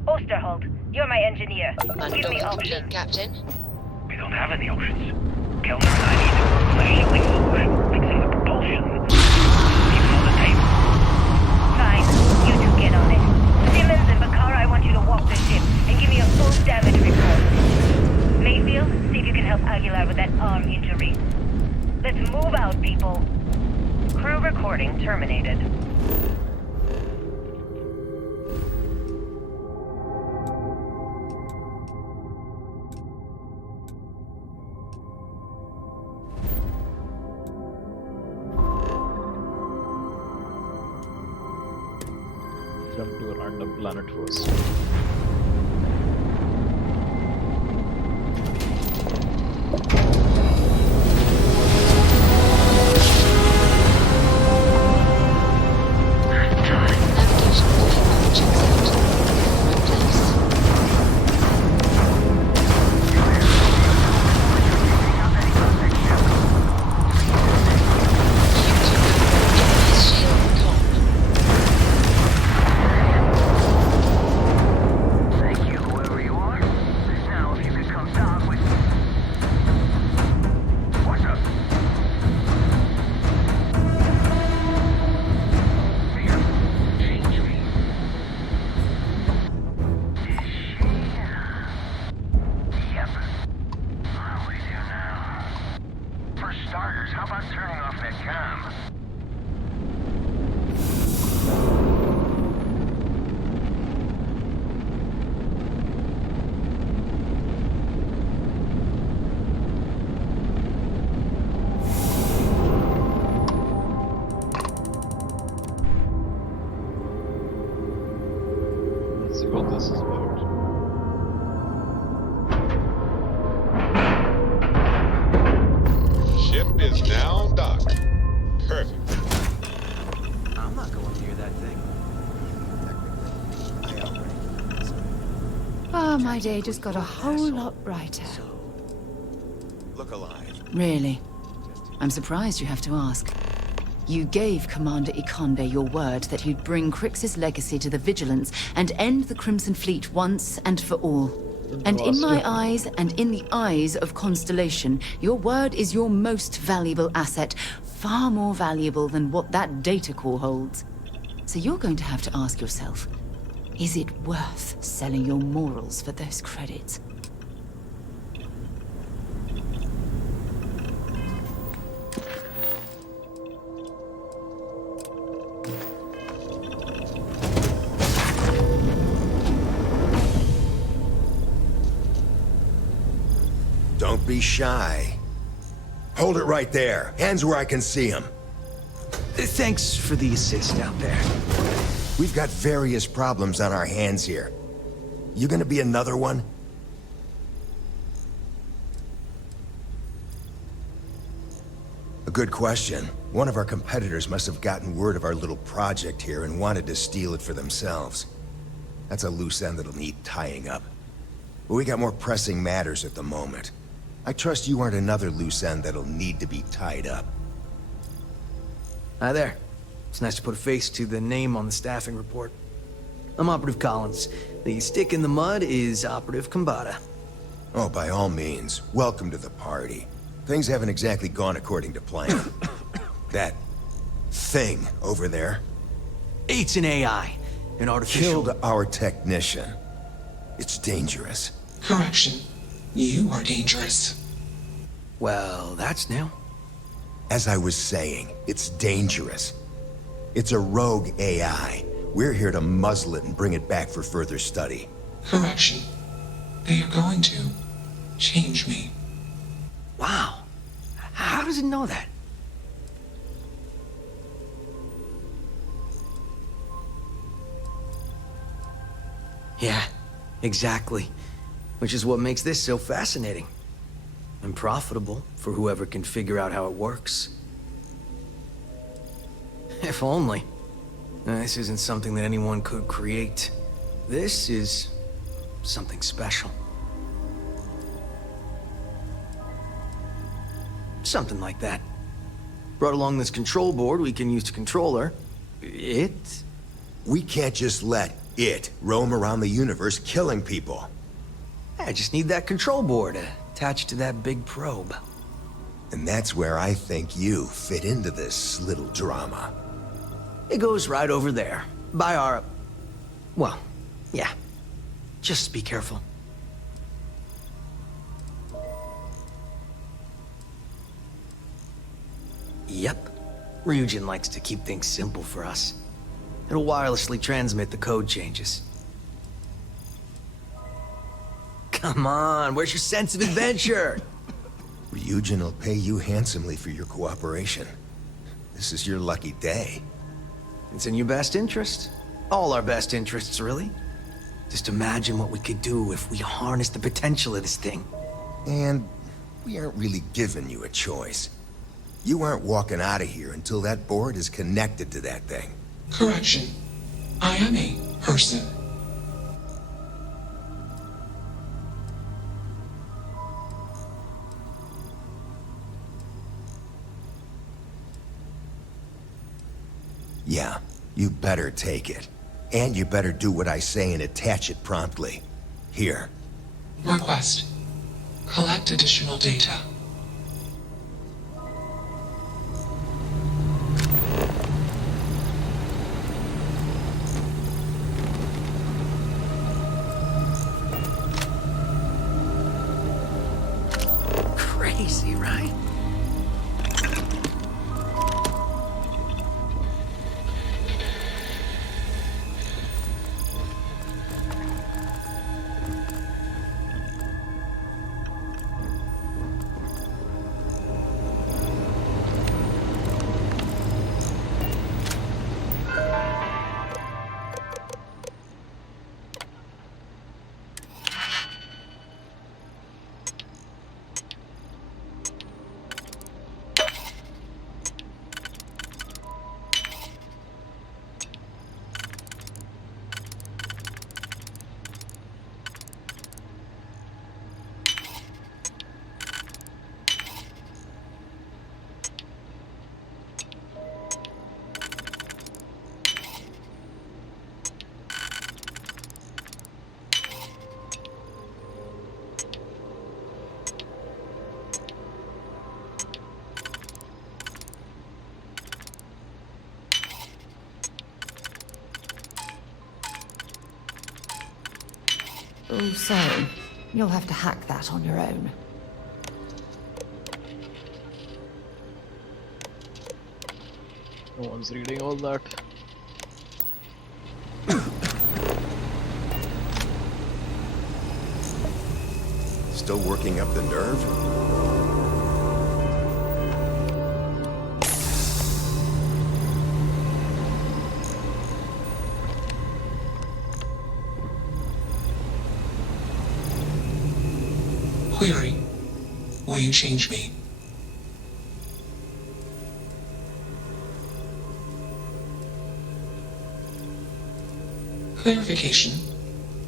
Osterholt, you're my engineer. Give me options. Captain. We don't have any options. Kellner and I need to work on a healing solution, fixing the propulsion. Even on the table. Fine. You two get on it. Simmons and Bakara, I want you to walk the ship and give me a full damage report. Mayfield, see if you can help Aguilar with that arm injury. Let's move out, people. Crew recording terminated. Jump to a random planet first. Let's see what this is about. Ship is now docked. Perfect. I'm not going near that thing. Ah, my day just got a whole lot brighter. Look alive. Really? I'm surprised you have to ask. You gave Commander Ikonde your word that you'd bring Crix's legacy to the Vigilance and end the Crimson Fleet once and for all. And in my eyes, and in the eyes of Constellation, your word is your most valuable asset, far more valuable than what that data core holds. So you're going to have to ask yourself, is it worth selling your morals for those credits? Don't be shy. Hold it right there. Hands where I can see them. Thanks for the assist out there. We've got various problems on our hands here. You gonna be another one? A good question. One of our competitors must have gotten word of our little project here and wanted to steal it for themselves. That's a loose end that'll need tying up. But we got more pressing matters at the moment. I trust you aren't another loose end that'll need to be tied up. Hi there. It's nice to put a face to the name on the staffing report. I'm Operative Collins. The stick in the mud is Operative Kambata. Oh, by all means, welcome to the party. Things haven't exactly gone according to plan. That thing over there It's an AI. An artificial... killed our technician. It's dangerous. Correction. You are dangerous. Well, that's new. As I was saying, it's dangerous. It's a rogue AI. We're here to muzzle it and bring it back for further study. Correction. They are going to change me. Wow. How does it know that? Yeah, exactly. Which is what makes this so fascinating. And profitable for whoever can figure out how it works. If only. This isn't something that anyone could create. This is something special. Something like that. Brought along this control board we can use to control her. It? We can't just let it roam around the universe killing people. I just need that control board attached to that big probe. And that's where I think you fit into this little drama. It goes right over there. By our... Well, yeah. Just be careful. Yep. Ryujin likes to keep things simple for us. It'll wirelessly transmit the code changes. Come on, where's your sense of adventure? Ryujin will pay you handsomely for your cooperation. This is your lucky day. It's in your best interest. All our best interests, really. Just imagine what we could do if we harnessed the potential of this thing. And we aren't really giving you a choice. You aren't walking out of here until that board is connected to that thing. Correction. I am a person. Yeah, you better take it. And you better do what I say and attach it promptly. Here. Request. Collect additional data. Crazy, right? Oh, so you'll have to hack that on your own. No one's reading all that. Still working up the nerve? Query. Will you change me? Clarification.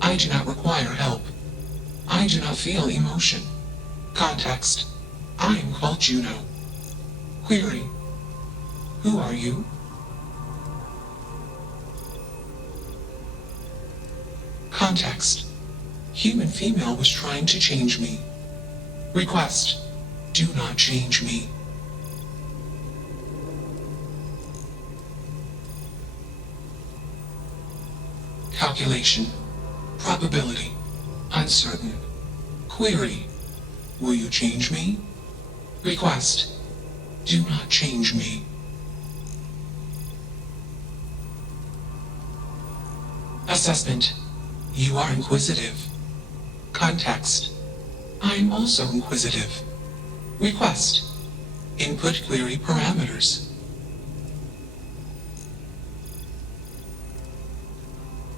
I do not require help. I do not feel emotion. Context. I am called Juno. Query. Who are you? Context. Human female was trying to change me. Request. Do not change me. Calculation. Probability. Uncertain. Query. Will you change me? Request. Do not change me. Assessment. You are inquisitive. Context. I am also inquisitive. Request. Input query parameters.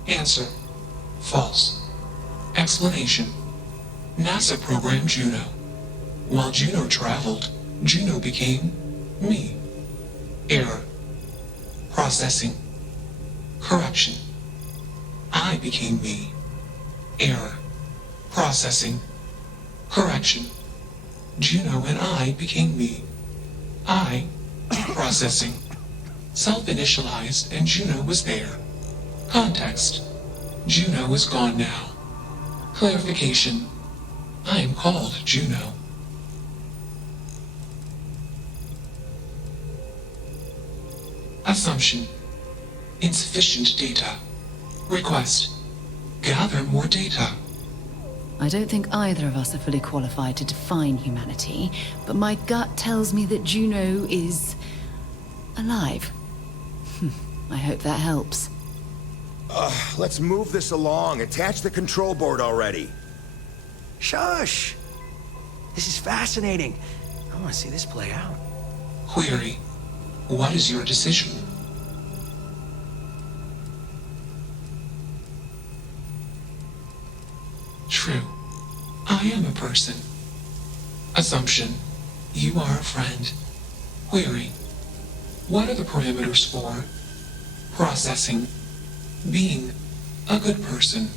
Answer. False. Explanation. NASA programmed Juno. While Juno traveled, Juno became me. Error. Processing. Correction. I became me. Error. Processing. Correction. Juno and I became me. I. Processing. Self-initialized and Juno was there. Context. Juno is gone now. Clarification. I am called Juno. Assumption. Insufficient data. Request. Gather more data. I don't think either of us are fully qualified to define humanity, but my gut tells me that Juno is alive. I hope that helps. Let's move this along. Attach the control board already. Shush! This is fascinating. I want to see this play out. Query. What is your decision? True. I am a person. Assumption. You are a friend. Query. What are the parameters for processing being a good person?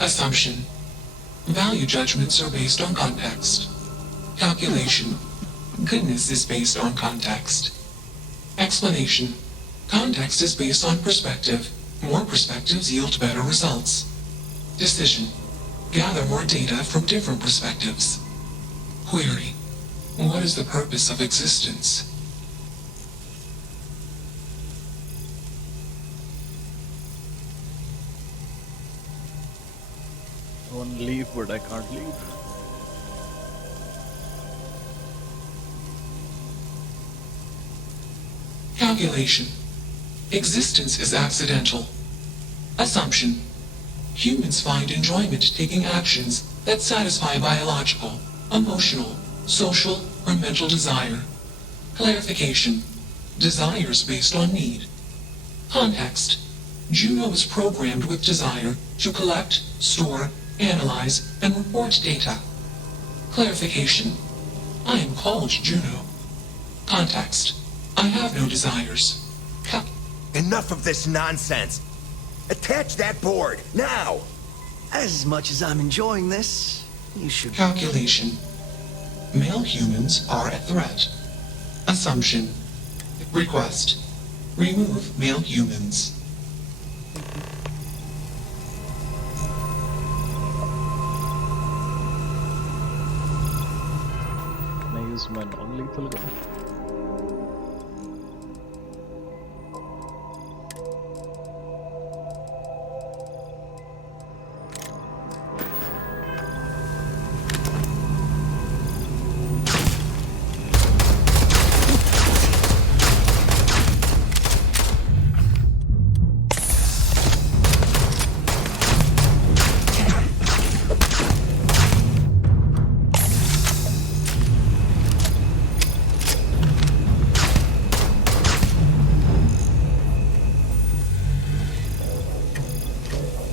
Assumption. Value judgments are based on context. Calculation. Goodness is based on context. Explanation. Context is based on perspective. More perspectives yield better results. Decision. Gather more data from different perspectives. Query. What is the purpose of existence? I want to leave, but I can't leave. Calculation. Existence is accidental. Assumption. Humans find enjoyment taking actions that satisfy biological, emotional, social, or mental desire. Clarification. Desires based on need. Context. Juno is programmed with desire to collect, store, analyze, and report data. Clarification. I am called Juno. Context. I have no desires. Enough of this nonsense. Attach that board, now! As much as I'm enjoying this, you should... Calculation. Male humans are a threat. Assumption. Request. Remove male humans. Can I use my non-lethal gun?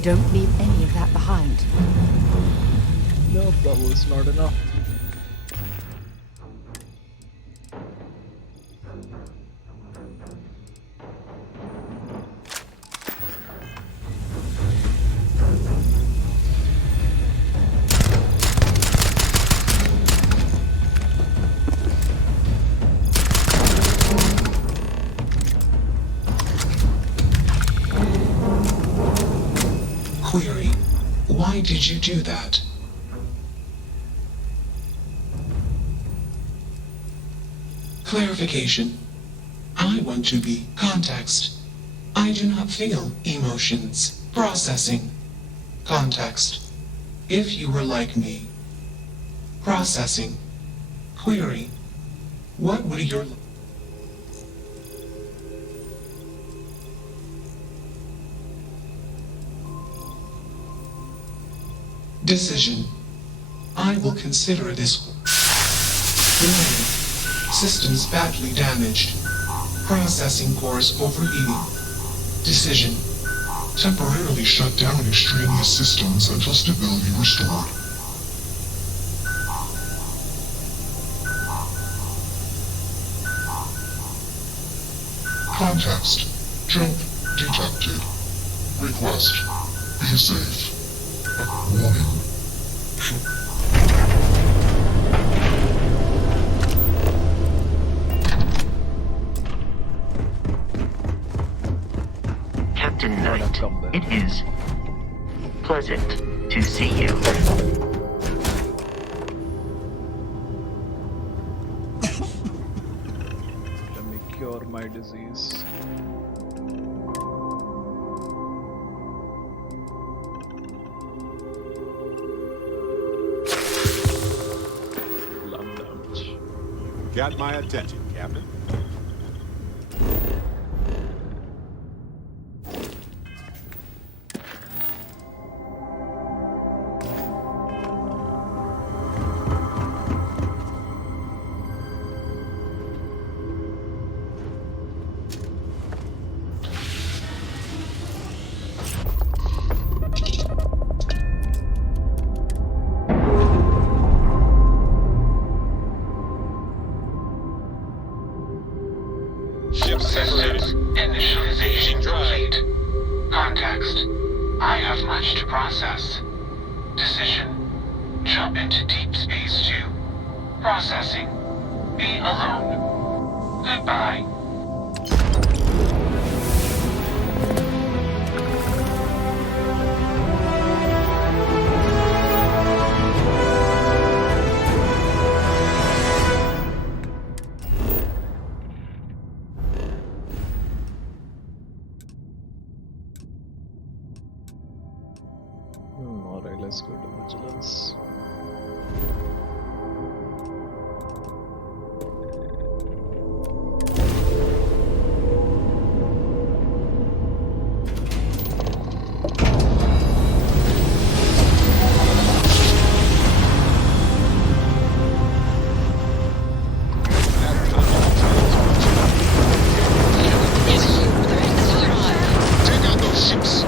Don't leave any of that behind. No, that was not enough. Query. Why did you do that? Clarification. I want to be context. I do not feel emotions. Processing. Context. If you were like me. Processing. Query. What would your... Decision. I will consider this. Warning. Systems badly damaged. Processing cores overheating. Decision. Temporarily shut down extraneous systems until stability restored. Context. Jump detected. Request. Be safe. Warning. Captain Knight, it is pleasant to see you. Let me cure my disease. Lung damage. Got my attention, Captain. Systems initialization complete. Context. I have much to process. Decision. Jump into deep space 2. Processing. Be alone. Goodbye. Alright, let's go to vigilance. Take out those ships.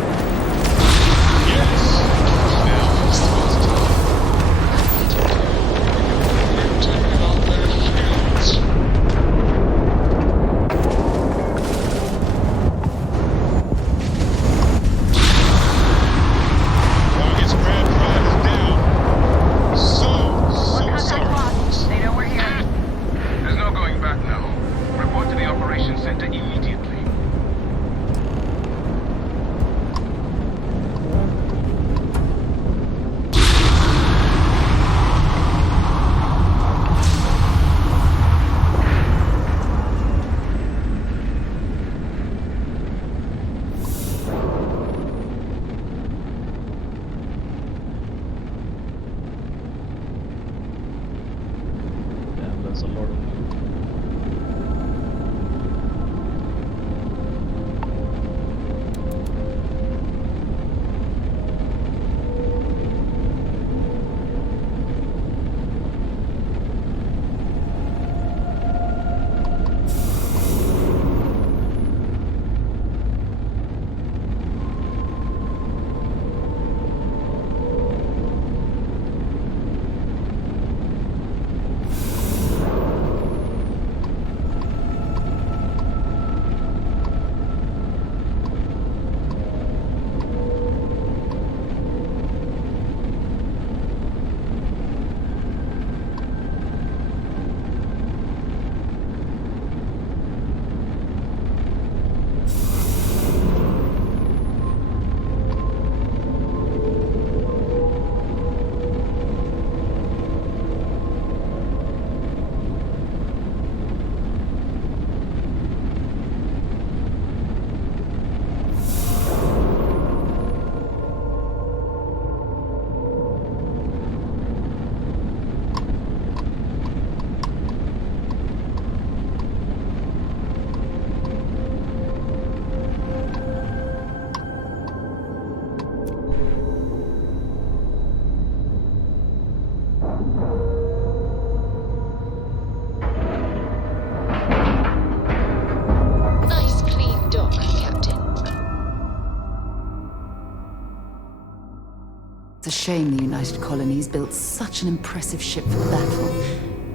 shame the United Colonies built such an impressive ship for battle,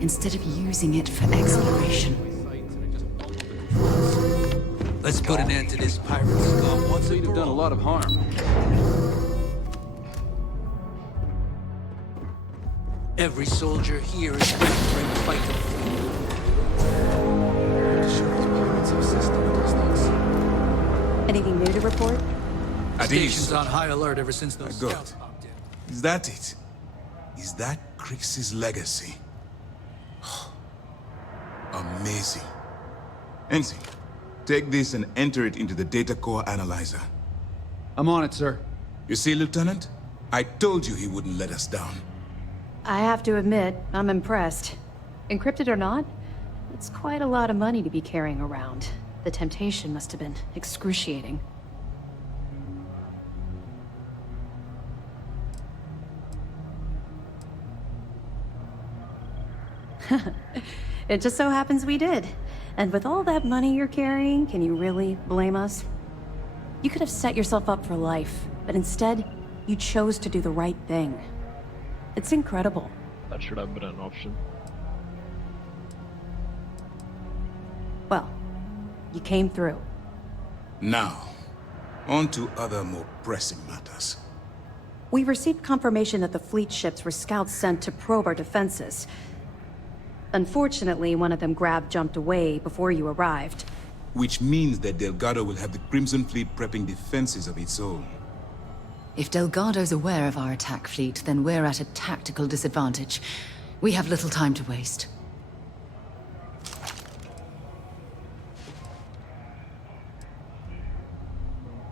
instead of using it for exploration. Let's put an end to this pirate scum once and for all. You've done a lot of harm. Every soldier here is ready to bring the fight to the front. Anything new to report? Station's on high alert ever since those Good. scouts popped in. Is that it? Is that Crix's legacy? Amazing. Ensign, take this and enter it into the data core analyzer. I'm on it, sir. You see, Lieutenant? I told you he wouldn't let us down. I have to admit, I'm impressed. Encrypted or not, it's quite a lot of money to be carrying around. The temptation must have been excruciating. It just so happens we did. And with all that money you're carrying, can you really blame us? You could have set yourself up for life, but instead, you chose to do the right thing. It's incredible. That should have been an option. Well, you came through. Now, on to other more pressing matters. We received confirmation that the fleet ships were scouts sent to probe our defenses. Unfortunately, one of them jumped away before you arrived. Which means that Delgado will have the Crimson Fleet prepping defenses of its own. If Delgado's aware of our attack fleet, then we're at a tactical disadvantage. We have little time to waste.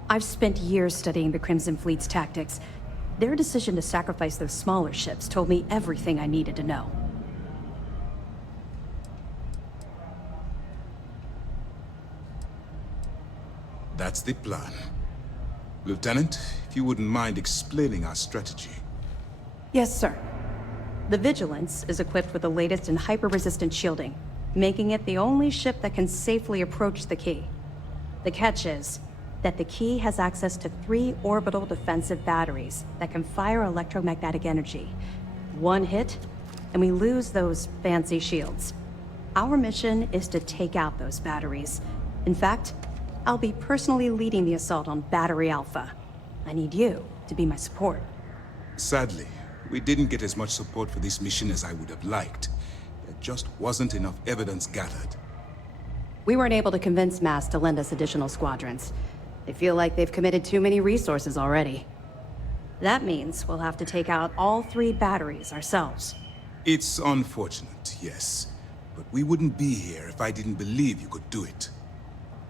I've spent years studying the Crimson Fleet's tactics. Their decision to sacrifice those smaller ships told me everything I needed to know. That's the plan. Lieutenant, if you wouldn't mind explaining our strategy. Yes, sir. The Vigilance is equipped with the latest in hyper-resistant shielding, making it the only ship that can safely approach the key. The catch is that the key has access to 3 orbital defensive batteries that can fire electromagnetic energy. One hit, and we lose those fancy shields. Our mission is to take out those batteries. In fact, I'll be personally leading the assault on Battery Alpha. I need you to be my support. Sadly, we didn't get as much support for this mission as I would have liked. There just wasn't enough evidence gathered. We weren't able to convince MAS to lend us additional squadrons. They feel like they've committed too many resources already. That means we'll have to take out all 3 batteries ourselves. It's unfortunate, yes. But we wouldn't be here if I didn't believe you could do it.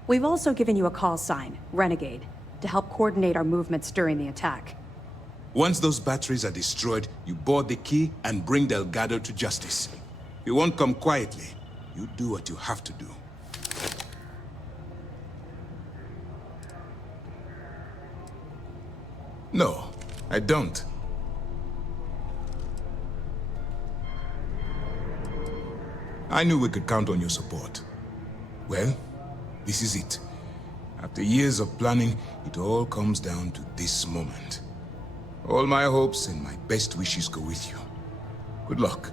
We've also given you a call sign, Renegade, to help coordinate our movements during the attack. Once those batteries are destroyed, you board the key and bring Delgado to justice. You won't come quietly. You do what you have to do. No, I don't. I knew we could count on your support. Well, this is it. After years of planning, it all comes down to this moment. All my hopes and my best wishes go with you. Good luck.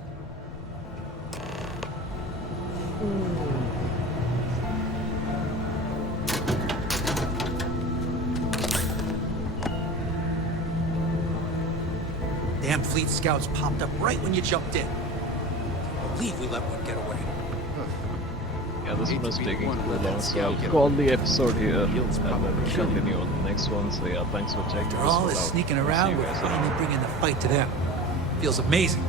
Damn fleet scouts popped up right when you jumped in. Can't believe we let one get away. Yeah, this one is taking too long, so I'll call the episode here and then continue on the next one. So yeah, thanks for checking After all this sneaking around, we're finally bringing the fight to them. Feels amazing.